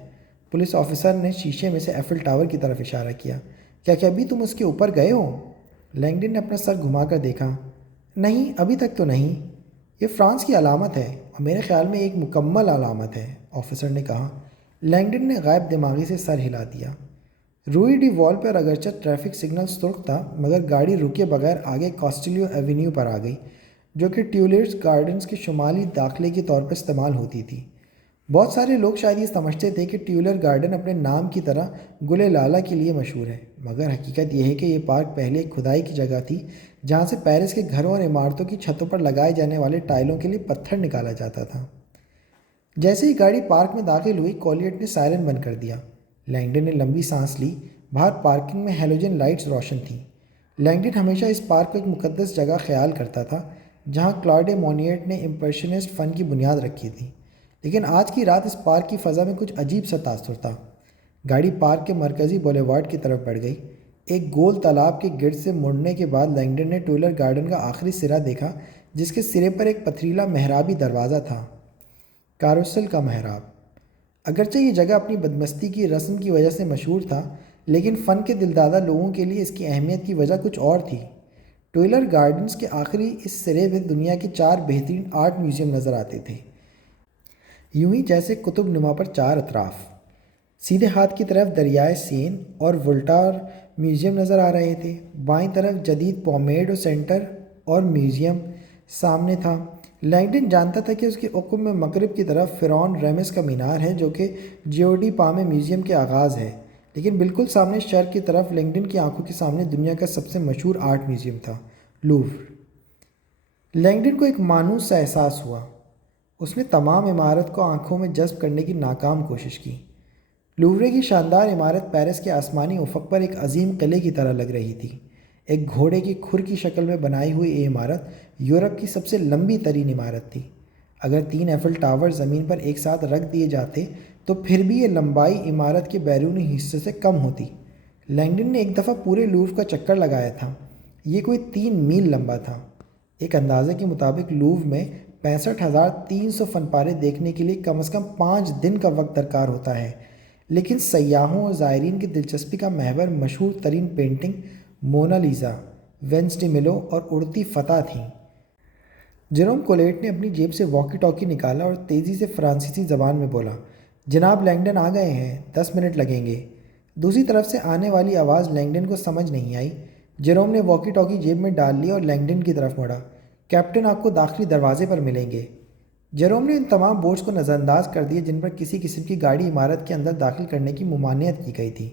پولیس آفیسر نے شیشے میں سے ایفل ٹاور کی طرف اشارہ کیا۔ کیا ابھی تم اس کے اوپر گئے ہو؟ لینگڈن نے اپنا سر گھما کر دیکھا۔ نہیں، ابھی تک تو نہیں۔ یہ فرانس کی علامت ہے اور میرے خیال میں ایک مکمل علامت ہے، آفیسر نے کہا۔ لینگڈن نے غائب دماغی سے سر ہلا دیا۔ روئی ڈی وال پر اگرچہ ٹریفک سگنل سرخ تھا، مگر گاڑی رکے بغیر آگے کاسٹیلیو ایونیو پر آ گئی، جو کہ ٹیولرز گارڈنز کے شمالی داخلے کے طور پر استعمال ہوتی تھی۔ بہت سارے لوگ شاید یہ سمجھتے تھے کہ ٹیولر گارڈن اپنے نام کی طرح گل لالا کے لیے مشہور ہے، مگر حقیقت یہ ہے کہ یہ پارک پہلے ایک کھدائی کی جگہ تھی جہاں سے پیرس کے گھروں اور عمارتوں کی چھتوں پر لگائے جانے والے ٹائلوں کے لیے پتھر نکالا جاتا تھا۔ جیسے ہی گاڑی پارک میں داخل ہوئی، کولیٹ نے سائرن بند کر دیا۔ لینگڈن نے لمبی سانس لی۔ باہر پارکنگ میں ہیلوجن لائٹس روشن تھیں۔ لینگڈن ہمیشہ اس پارک کو ایک مقدس جگہ خیال کرتا تھا جہاں کلاڈے مونیٹ نے امپریشنسٹ فن کی بنیاد رکھی تھی، لیکن آج کی رات اس پارک کی فضا میں کچھ عجیب سا تاثر تھا۔ گاڑی پارک کے مرکزی بولیوارڈ کی طرف بڑھ گئی۔ ایک گول تالاب کے گرد سے مڑنے کے بعد لینگڈن نے ٹیولر گارڈن کا آخری سرا دیکھا، جس کے سرے پر ایک پتھریلا محرابی دروازہ تھا۔ کاروسل کا محراب۔ اگرچہ یہ جگہ اپنی بدمستی کی رسم کی وجہ سے مشہور تھا، لیکن فن کے دلدادہ لوگوں کے لیے اس کی اہمیت کی وجہ کچھ اور تھی۔ ٹیولر گارڈنز کے آخری اس سرے میں دنیا کے 4 بہترین آرٹ میوزیم نظر آتے تھے، یوں ہی جیسے قطب نما پر 4 اطراف۔ سیدھے ہاتھ کی طرف دریائے سین اور وولٹار میوزیم نظر آ رہے تھے۔ بائیں طرف جدید پومیڈو سینٹر اور میوزیم سامنے تھا۔ لینگڈن جانتا تھا کہ اس کے عقب میں مغرب کی طرف فرعون ریمس کا مینار ہے، جو کہ جیوڈی پامے میوزیم کے آغاز ہے، لیکن بالکل سامنے شرق کی طرف لینگڈن کی آنکھوں کے سامنے دنیا کا سب سے مشہور آرٹ میوزیم تھا، لوور۔ لینگڈن کو ایک مانوس سا احساس ہوا۔ اس نے تمام عمارت کو آنکھوں میں جذب کرنے کی ناکام کوشش کی۔ لوورے کی شاندار عمارت پیرس کے آسمانی افق پر ایک عظیم قلعے کی طرح لگ رہی تھی۔ ایک گھوڑے کی کھر کی شکل میں بنائی ہوئی یہ عمارت یورپ کی سب سے لمبی ترین عمارت تھی۔ اگر 3 ایفل ٹاور زمین پر ایک ساتھ رکھ دیے جاتے تو پھر بھی یہ لمبائی عمارت کے بیرونی حصے سے کم ہوتی۔ لینگڈن نے ایک دفعہ پورے لوور کا چکر لگایا تھا۔ یہ کوئی 3 میل لمبا تھا۔ ایک اندازے کے مطابق لوور میں 65,300 فن پارے دیکھنے کے لیے کم از کم 5 دن کا وقت درکار ہوتا ہے، لیکن سیاحوں اور زائرین کی دلچسپی کا محور مشہور ترین پینٹنگ مونا لیزا، وینس ڈی ملو اور اڑتی فتح تھیں۔ جیروم کولیٹ نے اپنی جیب سے واکی ٹاکی نکالا اور تیزی سے فرانسیسی زبان میں بولا، جناب لینگڈن آ گئے ہیں، 10 منٹ لگیں گے۔ دوسری طرف سے آنے والی آواز لینگڈن کو سمجھ نہیں آئی۔ جیروم نے واکی ٹاکی جیب میں ڈال لی اور لینگڈن کی طرف مڑا۔ کیپٹن آپ کو داخلی دروازے پر ملیں گے۔ جیروم نے ان تمام بورڈز کو نظر انداز کر دیا جن پر کسی قسم کی گاڑی عمارت کے اندر داخل کرنے کی ممانعت کی گئی تھی۔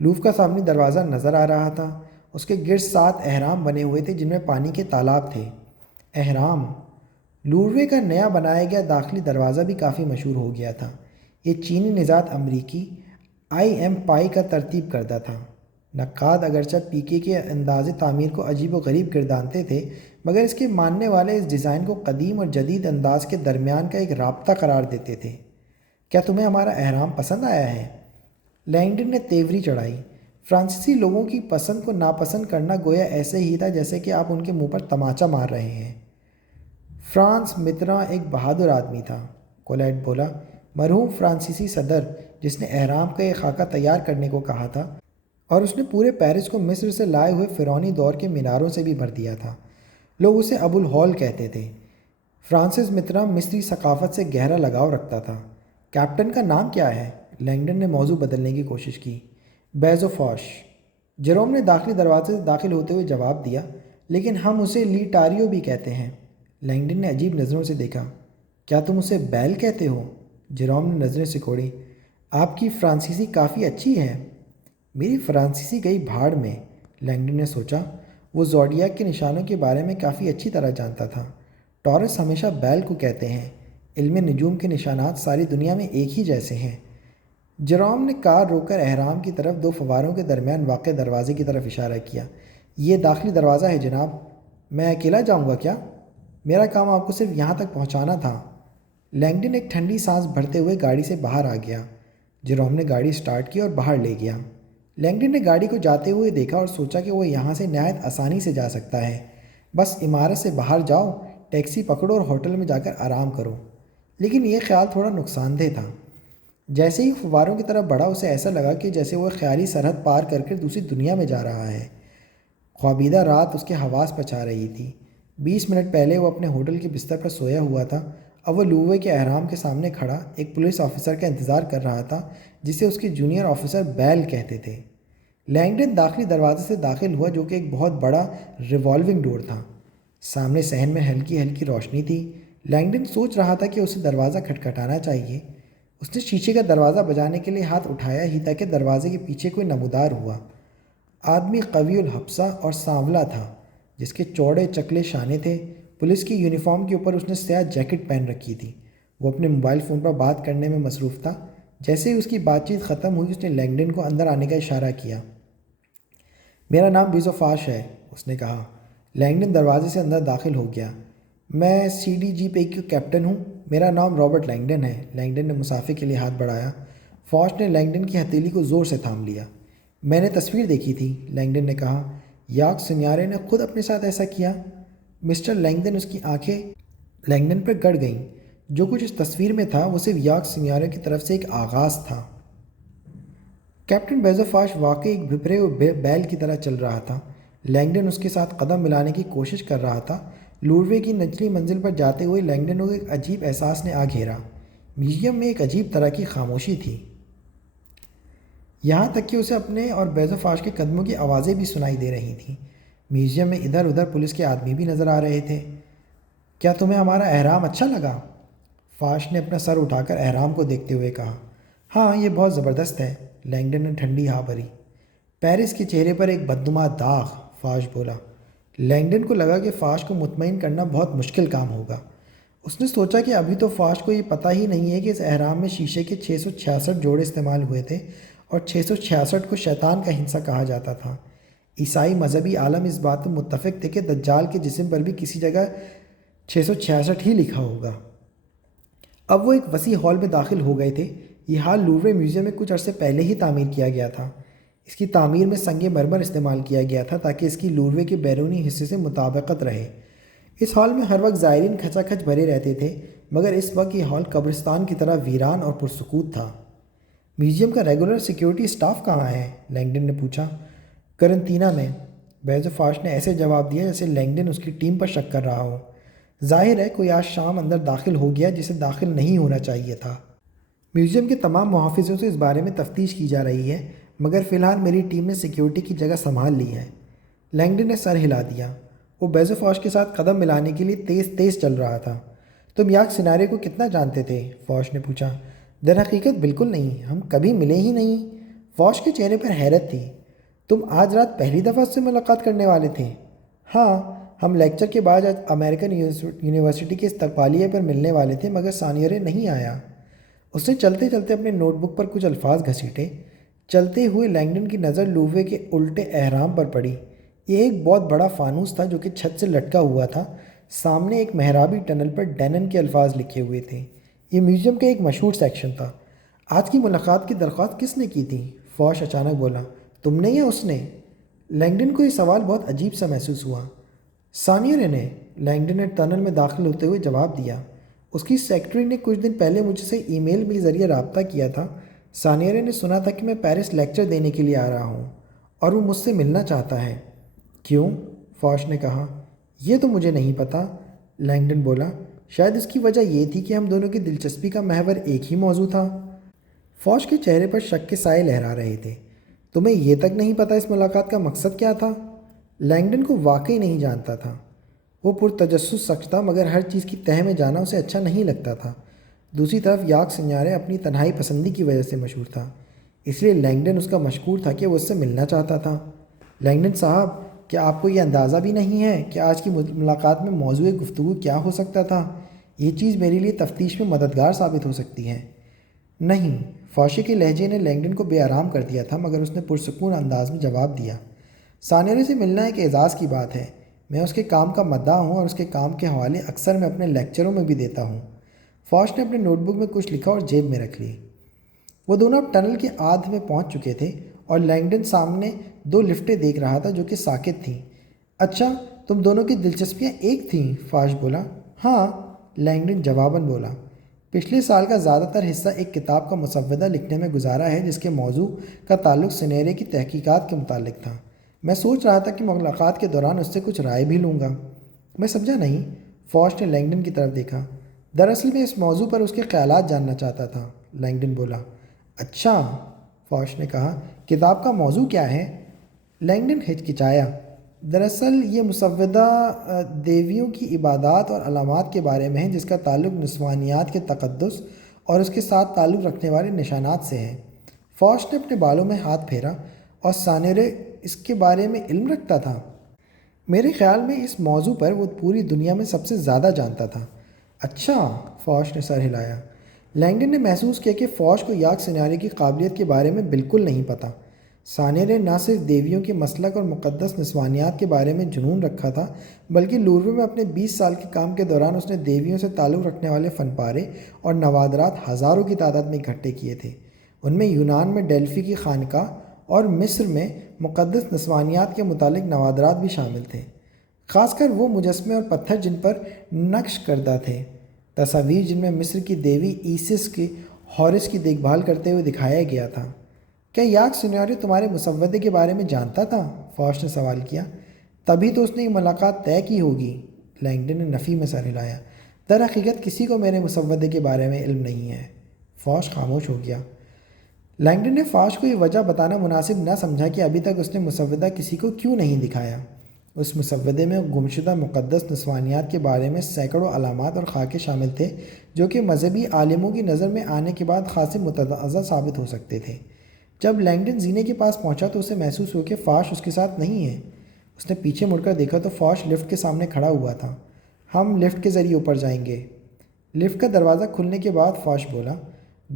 لوور کا سامنے دروازہ نظر آ رہا تھا۔ اس کے گرد 7 اہرام بنے ہوئے تھے جن میں پانی کے تالاب تھے۔ اہرام۔ لوورے کا نیا بنایا گیا داخلی دروازہ بھی کافی مشہور ہو گیا تھا۔ یہ چینی نژاد امریکی آئی ایم پائی کا ترتیب کردہ تھا۔ نقاد اگرچہ پیکے کے انداز تعمیر کو عجیب و غریب گردانتے تھے، مگر اس کے ماننے والے اس ڈیزائن کو قدیم اور جدید انداز کے درمیان کا ایک رابطہ قرار دیتے تھے۔ کیا تمہیں ہمارا اہرام پسند آیا ہے؟ لینگڈن نے تیوری چڑھائی۔ فرانسیسی لوگوں کی پسند کو ناپسند کرنا گویا ایسے ہی تھا جیسے کہ آپ ان کے منہ پر تماچا مار رہے ہیں۔ فرانس متراں ایک بہادر آدمی تھا، کولیٹ بولا۔ مرحوم فرانسیسی صدر جس نے اہرام کا یہ خاکہ تیار کرنے کو کہا تھا، اور اس نے پورے پیرس کو مصر سے لائے ہوئے فرعونی دور کے میناروں سے بھی بھر دیا تھا۔ لوگ اسے ابو الہول کہتے تھے۔ فرانسس متران مصری ثقافت سے گہرا لگاؤ رکھتا تھا۔ کیپٹن کا نام کیا ہے؟ لینگڈن نے موضوع بدلنے کی کوشش کی۔ بیزوفوش۔ جیروم نے داخلی دروازے سے داخل ہوتے ہوئے جواب دیا، لیکن ہم اسے لیٹاریو بھی کہتے ہیں۔ لینگڈن نے عجیب نظروں سے دیکھا۔ کیا تم اسے بیل کہتے ہو؟ جیروم نے نظریں سکوڑی۔ آپ کی فرانسیسی کافی اچھی ہے۔ میری فرانسیسی گئی بھاڑ میں، لینگڈن نے سوچا۔ وہ زوڈیاک کے نشانوں کے بارے میں کافی اچھی طرح جانتا تھا۔ ٹورس ہمیشہ بیل کو کہتے ہیں۔ علم نجوم کے نشانات ساری دنیا میں ایک ہی جیسے ہیں۔ جیروم نے کار روک کر اہرام کی طرف دو فواروں کے درمیان واقع دروازے کی طرف اشارہ کیا۔ یہ داخلی دروازہ ہے جناب۔ میں اکیلا جاؤں گا کیا؟ میرا کام آپ کو صرف یہاں تک پہنچانا تھا۔ لینگڈن ایک ٹھنڈی سانس بھرتے ہوئے گاڑی سے باہر آ گیا۔ جیروم نے گاڑی سٹارٹ کی اور باہر لے گیا۔ لینگڈن نے گاڑی کو جاتے ہوئے دیکھا اور سوچا کہ وہ یہاں سے نہایت آسانی سے جا سکتا ہے۔ بس عمارت سے باہر جاؤ، ٹیکسی پکڑو اور ہوٹل میں جا کر آرام کرو۔ لیکن یہ خیال تھوڑا نقصان دہ تھا۔ جیسے ہی فواروں کی طرف بڑھا، اسے ایسا لگا کہ جیسے وہ خیالی سرحد پار کر کے دوسری دنیا میں جا رہا ہے۔ خوابیدہ رات اس کے حواس پر چھا رہی تھی۔ 20 منٹ پہلے وہ اپنے ہوٹل کے بستر پر سویا ہوا تھا۔ اب وہ لووے کے اہرام کے سامنے کھڑا ایک پولیس آفیسر کا انتظار کر رہا تھا، جسے اس کے جونیئر آفیسر بیل کہتے تھے۔ لینگڈن داخلی دروازے سے داخل ہوا، جو کہ ایک بہت بڑا ریوالونگ ڈور تھا۔ سامنے صحن میں ہلکی ہلکی روشنی تھی۔ لینگڈن سوچ رہا تھا کہ اسے دروازہ کھٹکھٹانا چاہیے۔ اس نے شیشے کا دروازہ بجانے کے لیے ہاتھ اٹھایا ہی تھا کہ دروازے کے پیچھے کوئی نمودار ہوا۔ آدمی قوی الحبسہ اور سانولا تھا، جس کے چوڑے چکلے شانے تھے۔ پولیس کی یونیفارم کے اوپر اس نے سیاہ جیکٹ پہن رکھی تھی۔ وہ اپنے موبائل فون پر بات کرنے میں مصروف تھا۔ جیسے ہی اس کی بات چیت ختم ہوئی، اس نے لینگڈن کو اندر آنے کا اشارہ کیا۔ میرا نام بیزوفاش ہے، اس نے کہا۔ لینگڈن دروازے سے اندر داخل ہو گیا۔ میں CDG کا کیپٹن ہوں۔ میرا نام رابرٹ لینگڈن ہے۔ لینگڈن نے مسافے کے لیے ہاتھ بڑھایا۔ فوش نے لینگڈن کی ہتھیلی کو زور سے تھام لیا۔ میں نے تصویر دیکھی تھی، لینگڈن نے کہا۔ یاک سنیارے نے خود اپنے ساتھ ایسا کیا؟ مسٹر لینگڈن، اس کی آنکھیں لینگڈن پر گڑ گئیں۔ جو کچھ اس تصویر میں تھا وہ صرف یاک سنیارے کی طرف سے ایک آغاز تھا۔ کیپٹن بیزوفاش واقعی ایک بھپرے ہوئے بیل کی طرح چل رہا تھا۔ لینگڈن اس کے ساتھ قدم ملانے کی کوشش کر رہا تھا۔ لوروے کی نچلی منزل پر جاتے ہوئے لینگڈن کو ایک عجیب احساس نے آ گھیرا۔ میوزیم میں ایک عجیب طرح کی خاموشی تھی، یہاں تک کہ اسے اپنے اور بیزوفاش کے قدموں کی آوازیں بھی سنائی دے رہی تھیں۔ میوزیم میں ادھر ادھر پولیس کے آدمی بھی نظر آ رہے تھے۔ کیا تمہیں ہمارا اہرام اچھا لگا؟ فاش نے اپنا سر اٹھا کر اہرام کو دیکھتے ہوئے کہا۔ ہاں، یہ بہت زبردست ہے، لینگڈن نے ٹھنڈی ہا بھری۔ پیرس کے چہرے پر ایک بدنما داغ، فاش بولا۔ لینگڈن کو لگا کہ فاش کو مطمئن کرنا بہت مشکل کام ہوگا۔ اس نے سوچا کہ ابھی تو فاش کو یہ پتہ ہی نہیں ہے کہ اس اہرام میں شیشے کے 666 جوڑے استعمال ہوئے تھے، اور 666 کو شیطان کا ہنسا کہا جاتا تھا۔ عیسائی مذہبی عالم اس بات پر متفق تھے کہ دجال کے جسم پر بھی کسی جگہ 666 ہی لکھا ہوگا۔ اب وہ ایک وسیع ہال میں داخل ہو گئے تھے۔ یہ ہال لوورے میوزیم میں کچھ عرصے پہلے ہی تعمیر کیا گیا تھا۔ اس کی تعمیر میں سنگ مرمر استعمال کیا گیا تھا تاکہ اس کی لوروے کے بیرونی حصے سے مطابقت رہے۔ اس ہال میں ہر وقت زائرین کھچا کھچ بھرے رہتے تھے، مگر اس وقت یہ ہال قبرستان کی طرح ویران اور پرسکوت تھا۔ میوزیم کا ریگولر سیکیورٹی سٹاف کہاں ہے؟ لینگڈن نے پوچھا۔ قرنطینہ میں، بیزوفاش نے ایسے جواب دیا جیسے لینگڈن اس کی ٹیم پر شک کر رہا ہو۔ ظاہر ہے کوئی آج شام اندر داخل ہو گیا جسے داخل نہیں ہونا چاہیے تھا۔ میوزیم کے تمام محافظوں سے اس بارے میں تفتیش کی جا رہی ہے، مگر فی الحال میری ٹیم نے سیکیورٹی کی جگہ سنبھال لی ہے۔ لینگڈن نے سر ہلا دیا۔ وہ بیزوفاش کے ساتھ قدم ملانے کے لیے تیز تیز چل رہا تھا۔ تم یاک سنارے کو کتنا جانتے تھے؟ فوش نے پوچھا۔ در حقیقت بالکل نہیں، ہم کبھی ملے ہی نہیں۔ فوش کے چہرے پر حیرت تھی۔ تم آج رات پہلی دفعہ سے ملاقات کرنے والے تھے؟ ہاں، ہم لیکچر کے بعد آج امریکن یونیورسٹی کے استقبالیے پر ملنے والے تھے، مگر سانیرے نہیں آیا۔ اس نے چلتے چلتے اپنے نوٹ بک پر کچھ الفاظ گھسیٹے۔ چلتے ہوئے لینگڈن کی نظر لووے کے الٹے اہرام پر پڑی۔ یہ ایک بہت بڑا فانوس تھا جو کہ چھت سے لٹکا ہوا تھا۔ سامنے ایک محرابی ٹنل پر ڈینن کے الفاظ لکھے ہوئے تھے۔ یہ میوزیم کا ایک مشہور سیکشن تھا۔ آج کی ملاقات کی درخواست کس نے کی تھی؟ فوش اچانک بولا۔ تم نے یا اس نے؟ لینگڈن کو یہ سوال بہت عجیب سا محسوس ہوا۔ سانیرے نے، لینگڈن نے ٹنل میں داخل ہوتے ہوئے جواب دیا۔ اس کی سیکرٹری نے کچھ دن پہلے مجھ سے ای میل کے ذریعے رابطہ کیا تھا۔ سانیرے نے سنا تھا کہ میں پیرس لیکچر دینے کے لیے آ رہا ہوں اور وہ مجھ سے ملنا چاہتا ہے۔ کیوں؟ فوش نے کہا۔ یہ تو مجھے نہیں پتہ، لینگڈن بولا۔ شاید اس کی وجہ یہ تھی کہ ہم دونوں کی دلچسپی کا محور ایک ہی موضوع تھا۔ فوش کے چہرے پر شک کے سائے لہرا رہے تھے۔ تمہیں یہ تک نہیں پتہ اس ملاقات کا مقصد کیا تھا؟ لینگڈن کو واقعی نہیں جانتا تھا۔ وہ پرتجسس شخص تھا، مگر ہر چیز کی تہہ میں جانا اسے اچھا نہیں لگتا تھا۔ دوسری طرف یاک سنیارے اپنی تنہائی پسندی کی وجہ سے مشہور تھا، اس لیے لینگڈن اس کا مشکور تھا کہ وہ اس سے ملنا چاہتا تھا۔ لینگڈن صاحب، کیا آپ کو یہ اندازہ بھی نہیں ہے کہ آج کی ملاقات میں موضوع گفتگو کیا ہو سکتا تھا؟ یہ چیز میرے لیے تفتیش میں مددگار ثابت ہو سکتی ہے۔ نہیں، فوشی کے لہجے نے لینگڈن کو بے آرام کر دیا تھا، مگر اس نے پرسکون انداز میں جواب دیا۔ سانیرے سے ملنا ایک اعزاز کی بات ہے۔ میں اس کے کام کا مداح ہوں اور اس کے کام کے حوالے اکثر میں اپنے لیکچروں میں بھی دیتا ہوں۔ فوش نے اپنے نوٹ بک میں کچھ لکھا اور جیب میں رکھ لی۔ وہ دونوں اب ٹنل کے آدھ میں پہنچ چکے تھے اور لینگڈن سامنے دو لفٹیں دیکھ رہا تھا جو کہ ساکت تھیں۔ اچھا، تم دونوں کی دلچسپیاں ایک تھیں؟ فوش بولا۔ ہاں، لینگڈن جواباً بولا۔ پچھلے سال کا زیادہ تر حصہ ایک کتاب کا مسودہ لکھنے میں گزارا ہے جس کے موضوع کا تعلق سنیرے کی تحقیقات کے متعلق تھا۔ میں سوچ رہا تھا کہ ملاقات کے دوران اس سے کچھ رائے بھی لوں گا۔ میں سمجھا نہیں۔ فوش نے لینگڈن کی طرف دیکھا۔ دراصل میں اس موضوع پر اس کے خیالات جاننا چاہتا تھا، لینگڈن بولا۔ اچھا، فوش نے کہا، کتاب کا موضوع کیا ہے؟ لینگڈن ہچکچایا۔ دراصل یہ مسودہ دیویوں کی عبادات اور علامات کے بارے میں ہے جس کا تعلق نسوانیات کے تقدس اور اس کے ساتھ تعلق رکھنے والے نشانات سے ہے۔ فوش نے اپنے بالوں میں ہاتھ پھیرا۔ اور سانیرے اس کے بارے میں علم رکھتا تھا؟ میرے خیال میں اس موضوع پر وہ پوری دنیا میں سب سے زیادہ جانتا تھا۔ اچھا، فوش نے سر ہلایا۔ لینگڈن نے محسوس کیا کہ فوش کو یاک سنیارے کی قابلیت کے بارے میں بالکل نہیں پتہ۔ سانیرے نہ صرف دیویوں کے مسلک اور مقدس نسوانیات کے بارے میں جنون رکھا تھا، بلکہ لوروے میں اپنے 20 سال کے کام کے دوران اس نے دیویوں سے تعلق رکھنے والے فن پارے اور نوادرات ہزاروں کی تعداد میں اکٹھے کیے تھے۔ ان میں یونان میں ڈیلفی کی خانقاہ اور مصر میں مقدس نسوانیات کے متعلق نوادرات بھی شامل تھے، خاص کر وہ مجسمے اور پتھر جن پر نقش کردہ تھے، تصاویر جن میں مصر کی دیوی ایسس کے ہورس کی دیکھ بھال کرتے ہوئے دکھایا گیا تھا۔ کیا یاک سنیارے تمہارے مسودے کے بارے میں جانتا تھا؟ فوش نے سوال کیا۔ تبھی تو اس نے یہ ملاقات طے کی ہوگی، لینگڈن نے نفی میں سر ہلایا۔ در حقیقت کسی کو میرے مسودے کے بارے میں علم نہیں ہے۔ فوش خاموش ہو گیا۔ لینگڈن نے فوش کو یہ وجہ بتانا مناسب نہ سمجھا کہ ابھی تک اس نے مسودہ کسی کو کیوں نہیں دکھایا۔ اس مسودے میں گمشدہ مقدس نسوانیات کے بارے میں سینکڑوں علامات اور خاکے شامل تھے جو کہ مذہبی عالموں کی نظر میں آنے کے بعد خاصے متنازع ثابت ہو سکتے تھے۔ جب لینگڈن زینے کے پاس پہنچا تو اسے محسوس ہو کہ فوش اس کے ساتھ نہیں ہے۔ اس نے پیچھے مڑ کر دیکھا تو فوش لفٹ کے سامنے کھڑا ہوا تھا۔ ہم لفٹ کے ذریعے اوپر جائیں گے۔ لفٹ کا دروازہ کھلنے کے بعد فوش بولا۔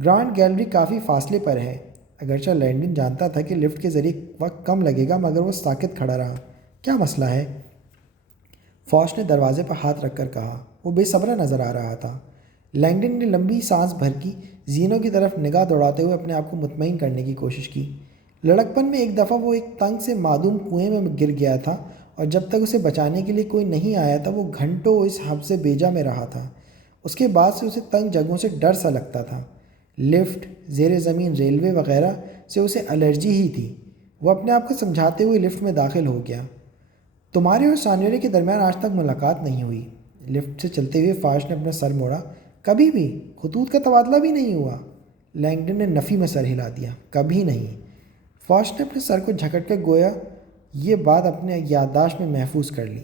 گرانڈ گیلری کافی فاصلے پر ہے۔ اگرچہ لینگڈن جانتا تھا کہ لفٹ کے ذریعے وقت کم لگے گا، مگر وہ ساکت کھڑا رہا۔ کیا مسئلہ ہے؟ فوش نے دروازے پر ہاتھ رکھ کر کہا۔ وہ بے صبرا نظر آ رہا تھا۔ لینگڈن نے لمبی سانس بھر کی، زینوں کی طرف نگاہ دوڑاتے ہوئے اپنے آپ کو مطمئن کرنے کی کوشش کی۔ لڑکپن میں ایک دفعہ وہ ایک تنگ سے معدوم کنویں میں گر گیا تھا اور جب تک اسے بچانے کے لیے کوئی نہیں آیا تھا وہ گھنٹوں اس حبس بیجا میں رہا تھا۔ اس کے بعد سے اسے تنگ جگہوں سے ڈر سا لگتا تھا۔ لفٹ، زیر زمین ریلوے وغیرہ سے اسے الرجی ہی تھی۔ وہ اپنے آپ کو سمجھاتے ہوئے لفٹ میں داخل ہو گیا۔ تمہارے اور سانیرے کے درمیان آج تک ملاقات نہیں ہوئی؟ لفٹ سے چلتے ہوئے فوش نے اپنا سر موڑا۔ کبھی بھی خطوط کا تبادلہ بھی نہیں ہوا؟ لینگڈن نے نفی میں سر ہلا دیا۔ کبھی نہیں۔ فوش نے اپنے سر کو جھکٹ کر گویا یہ بات اپنے یادداشت میں محفوظ کر لی۔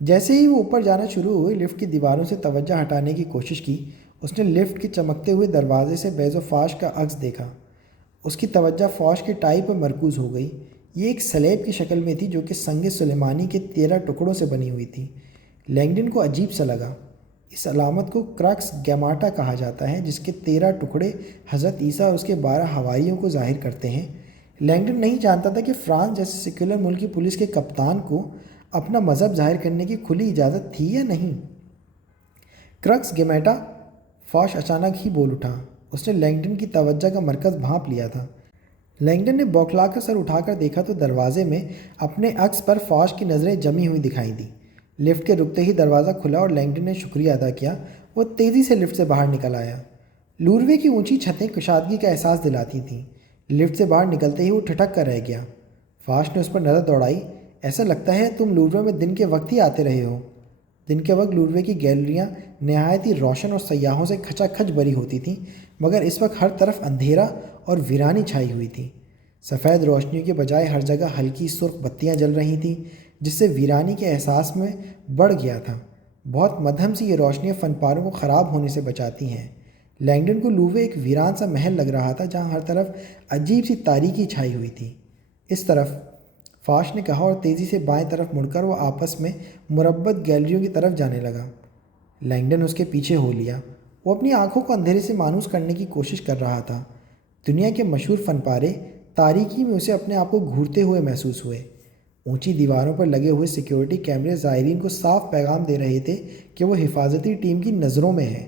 جیسے ہی وہ اوپر جانا شروع ہوئی، لفٹ کی دیواروں سے توجہ ہٹانے کی کوشش کی۔ اس نے لفٹ کے چمکتے ہوئے دروازے سے بیض و فاش کا عکس دیکھا۔ اس کی توجہ فوش کے ٹائی پر مرکوز ہو گئی۔ یہ ایک سلیب کی شکل میں تھی جو کہ سنگ سلیمانی کے 13 ٹکڑوں سے بنی ہوئی تھی۔ لینگڈن کو عجیب سا لگا۔ اس علامت کو کرکس گیماٹا کہا جاتا ہے، جس کے 13 ٹکڑے حضرت عیسیٰ اور اس کے 12 حواریوں کو ظاہر کرتے ہیں۔ لینگڈن نہیں جانتا تھا کہ فرانس جیسے سیکولر ملک کی پولیس کے کپتان کو اپنا مذہب ظاہر کرنے کی کھلی اجازت تھی یا نہیں۔ کرکس گیماٹا؟ فوش اچانک ہی بول اٹھا۔ اس نے لینگڈن کی توجہ کا مرکز بھانپ لیا تھا۔ لینگڈن نے بوکھلا کر سر اٹھا کر دیکھا تو دروازے میں اپنے عکس پر فوش کی نظریں جمی ہوئی دکھائی دیں۔ لفٹ کے رکتے ہی دروازہ کھلا اور لینگڈن نے شکریہ ادا کیا وہ تیزی سے لفٹ سے باہر نکل آیا۔ لوروے کی اونچی چھتیں کشادگی کا احساس دلاتی تھیں۔ لفٹ سے باہر نکلتے ہی وہ ٹھٹک کر رہ گیا۔ فاش نے اس پر نظر دوڑائی۔ ایسا لگتا ہے تم لوروے میں دن کے وقت ہی آتے رہے ہو۔ دن کے وقت لوروے کی گیلریاں نہایت ہی روشن اور سیاحوں سے کھچا کھچ بھری ہوتی تھیں، مگر اس وقت ہر طرف اندھیرا اور ویرانی چھائی ہوئی تھی۔ سفید روشنیوں کے بجائے ہر جگہ ہلکی سرخ بتیاں جل رہی تھیں، جس سے ویرانی کے احساس میں بڑھ گیا تھا۔ بہت مدھم سی یہ روشنیاں فن پاروں کو خراب ہونے سے بچاتی ہیں۔ لینگڈن کو لوروے ایک ویران سا محل لگ رہا تھا جہاں ہر طرف عجیب سی تاریکی چھائی ہوئی تھی۔ اس طرف، فاش نے کہا، اور تیزی سے بائیں طرف مڑ کر وہ آپس میں مربت گیلریوں کی طرف جانے لگا۔ لینگڈن اس کے پیچھے ہو لیا۔ وہ اپنی آنکھوں کو اندھیرے سے مانوس کرنے کی کوشش کر رہا تھا۔ دنیا کے مشہور فن پارے تاریکی میں اسے اپنے آپ کو گھورتے ہوئے محسوس ہوئے۔ اونچی دیواروں پر لگے ہوئے سیکیورٹی کیمرے زائرین کو صاف پیغام دے رہے تھے کہ وہ حفاظتی ٹیم کی نظروں میں ہے۔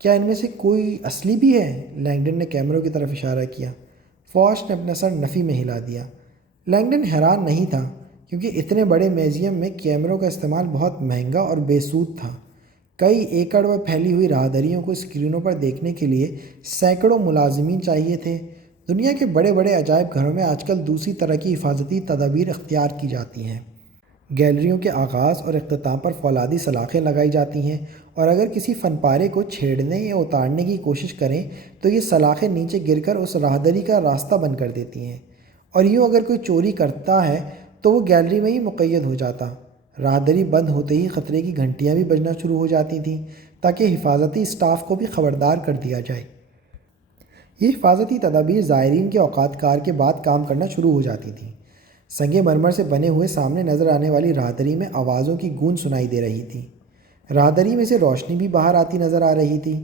کیا ان میں سے کوئی اصلی بھی ہے؟ لینگڈن نے کیمروں کی طرف اشارہ کیا۔ فاش نے اپنا سر نفی میں ہلا دیا۔ لینگڈن حیران نہیں تھا، کیونکہ اتنے بڑے میوزیم میں کیمروں کا استعمال بہت مہنگا اور بے سود تھا۔ کئی ایکڑ میں پھیلی ہوئی راہداریوں کو اسکرینوں پر دیکھنے کے لیے سینکڑوں ملازمین چاہیے تھے۔ دنیا کے بڑے بڑے عجائب گھروں میں آج کل دوسری طرح کی حفاظتی تدابیر اختیار کی جاتی ہیں۔ گیلریوں کے آغاز اور اختتام پر فولادی سلاخیں لگائی جاتی ہیں، اور اگر کسی فن پارے کو چھیڑنے یا اتارنے کی کوشش کریں تو یہ سلاخیں نیچے گر کر اس راہداری کا راستہ بند کر دیتی ہیں، اور یوں اگر کوئی چوری کرتا ہے تو وہ گیلری میں ہی مقید ہو جاتا۔ راہداری بند ہوتے ہی خطرے کی گھنٹیاں بھی بجنا شروع ہو جاتی تھیں تاکہ حفاظتی اسٹاف کو بھی خبردار کر دیا جائے۔ یہ حفاظتی تدابیر زائرین کے اوقات کار کے بعد کام کرنا شروع ہو جاتی تھیں۔ سنگ مرمر سے بنے ہوئے سامنے نظر آنے والی راہداری میں آوازوں کی گونج سنائی دے رہی تھی۔ راہداری میں سے روشنی بھی باہر آتی نظر آ رہی تھی۔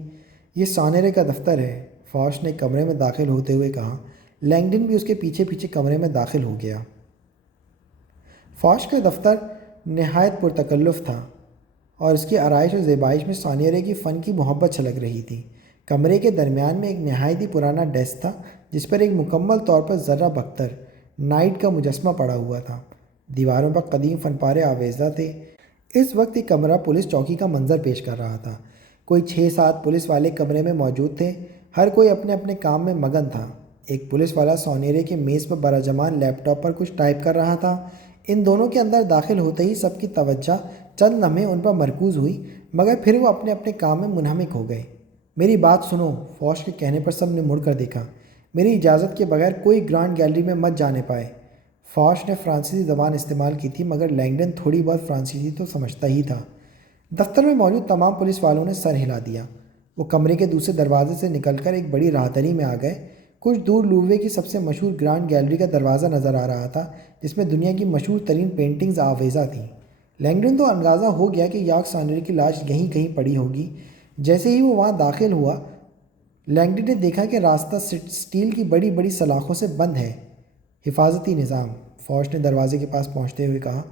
یہ سانحے کا دفتر ہے، فاش نے کمرے میں داخل ہوتے ہوئے کہا۔ لینگڈن بھی اس کے پیچھے پیچھے کمرے میں داخل ہو گیا۔ فاش کا دفتر نہایت پرتکلف تھا، اور اس کی آرائش اور زیبائش میں سانحے کی فن کی محبت چھلک رہی تھی۔ کمرے کے درمیان میں ایک نہایت ہی پرانا ڈیسک تھا جس پر ایک مکمل طور پر زرہ بختر نائٹ کا مجسمہ پڑا ہوا تھا۔ دیواروں پر قدیم فن پارے آویزہ تھے۔ اس وقت یہ کمرہ پولیس چوکی کا منظر پیش کر رہا تھا۔ کوئی 6-7 پولیس والے کمرے میں موجود تھے، ہر کوئی اپنے اپنے کام میں مگن تھا۔ ایک پولیس والا سونیرے کی میز پر براجمان لیپ ٹاپ پر کچھ ٹائپ کر رہا تھا۔ ان دونوں کے اندر داخل ہوتے ہی سب کی توجہ چند لمحے ان پر مرکوز ہوئی، مگر پھر وہ اپنے اپنے کام میں منہمک ہو گئے۔ میری بات سنو، فوج کے کہنے پر سب نے مڑ کر دیکھا۔ میری اجازت کے بغیر کوئی گرانڈ گیلری میں مت جانے پائے۔ فوج نے فرانسیسی زبان استعمال کی تھی، مگر لینگڈن تھوڑی بہت فرانسیسی تو سمجھتا ہی تھا۔ دفتر میں موجود تمام پولیس والوں نے سر ہلا دیا۔ وہ کمرے کے دوسرے دروازے سے نکل کر ایک بڑی راہداری میں آ گئے۔ کچھ دور لوروے کی سب سے مشہور گرانڈ گیلری کا دروازہ نظر آ رہا تھا، جس میں دنیا کی مشہور ترین پینٹنگز آویزہ تھیں۔ لینگڈن تو اندازہ ہو گیا کہ یاک سانری کی لاش یہیں کہیں پڑی ہوگی۔ جیسے ہی وہ وہاں داخل ہوا، لینگڈن نے دیکھا کہ راستہ سٹیل کی بڑی بڑی سلاخوں سے بند ہے۔ حفاظتی نظام، فوج نے دروازے کے پاس پہنچتے ہوئے کہا۔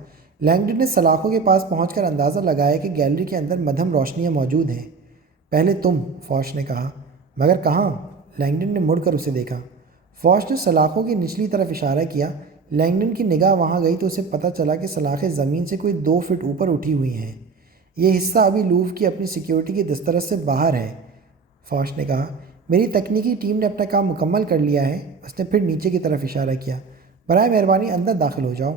لینگڈن نے سلاخوں کے پاس پہنچ کر اندازہ لگایا کہ گیلری کے اندر مدھم روشنیاں موجود ہیں۔ پہلے تم، فوج نے کہا۔ مگر کہاں؟ لینگڈن نے مڑ کر اسے دیکھا۔ فوج نے سلاخوں کی نچلی طرف اشارہ کیا۔ لینگڈن کی نگاہ وہاں گئی تو اسے پتہ چلا کہ سلاخیں زمین سے کوئی 2 فٹ اوپر اٹھی ہوئی ہیں۔ یہ حصہ ابھی لوور کی اپنی سیکیورٹی کی دسترس سے باہر ہے، فوج نے کہا۔ میری تکنیکی ٹیم نے اپنا کام مکمل کر لیا ہے۔ اس نے پھر نیچے کی طرف اشارہ کیا۔ برائے مہربانی اندر داخل ہو جاؤ۔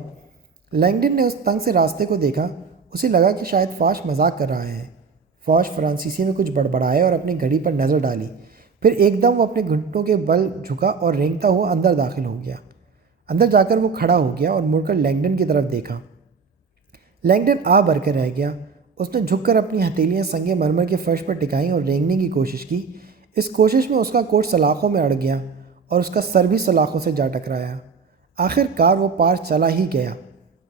لینگڈن نے اس تنگ سے راستے کو دیکھا۔ اسے لگا کہ شاید فوج مذاق کر رہا ہے۔ فوج فرانسیسی میں کچھ بڑبڑایا اور اپنی گھڑی پر نظر ڈالی۔ پھر ایک دم وہ اپنے گھٹنوں کے بل جھکا اور رینگتا ہوا اندر داخل ہو گیا۔ اندر جا کر وہ کھڑا ہو گیا اور مڑ کر لینگڈن کی طرف دیکھا۔ لینگڈن آ بھر کر رہ گیا۔ اس نے جھک کر اپنی ہتھیلیاں سنگ مرمر کے فرش پر ٹکائیں اور رینگنے کی کوشش کی۔ اس کوشش میں اس کا کوٹ سلاخوں میں اڑ گیا اور اس کا سر بھی سلاخوں سے جا ٹکرایا۔ آخر کار وہ پار چلا ہی گیا۔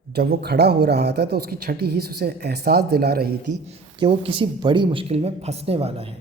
جب وہ کھڑا ہو رہا تھا تو اس کی چھٹی حس اسے احساس دلا رہی تھی کہ وہ کسی بڑی مشکل میں پھنسنے والا ہے۔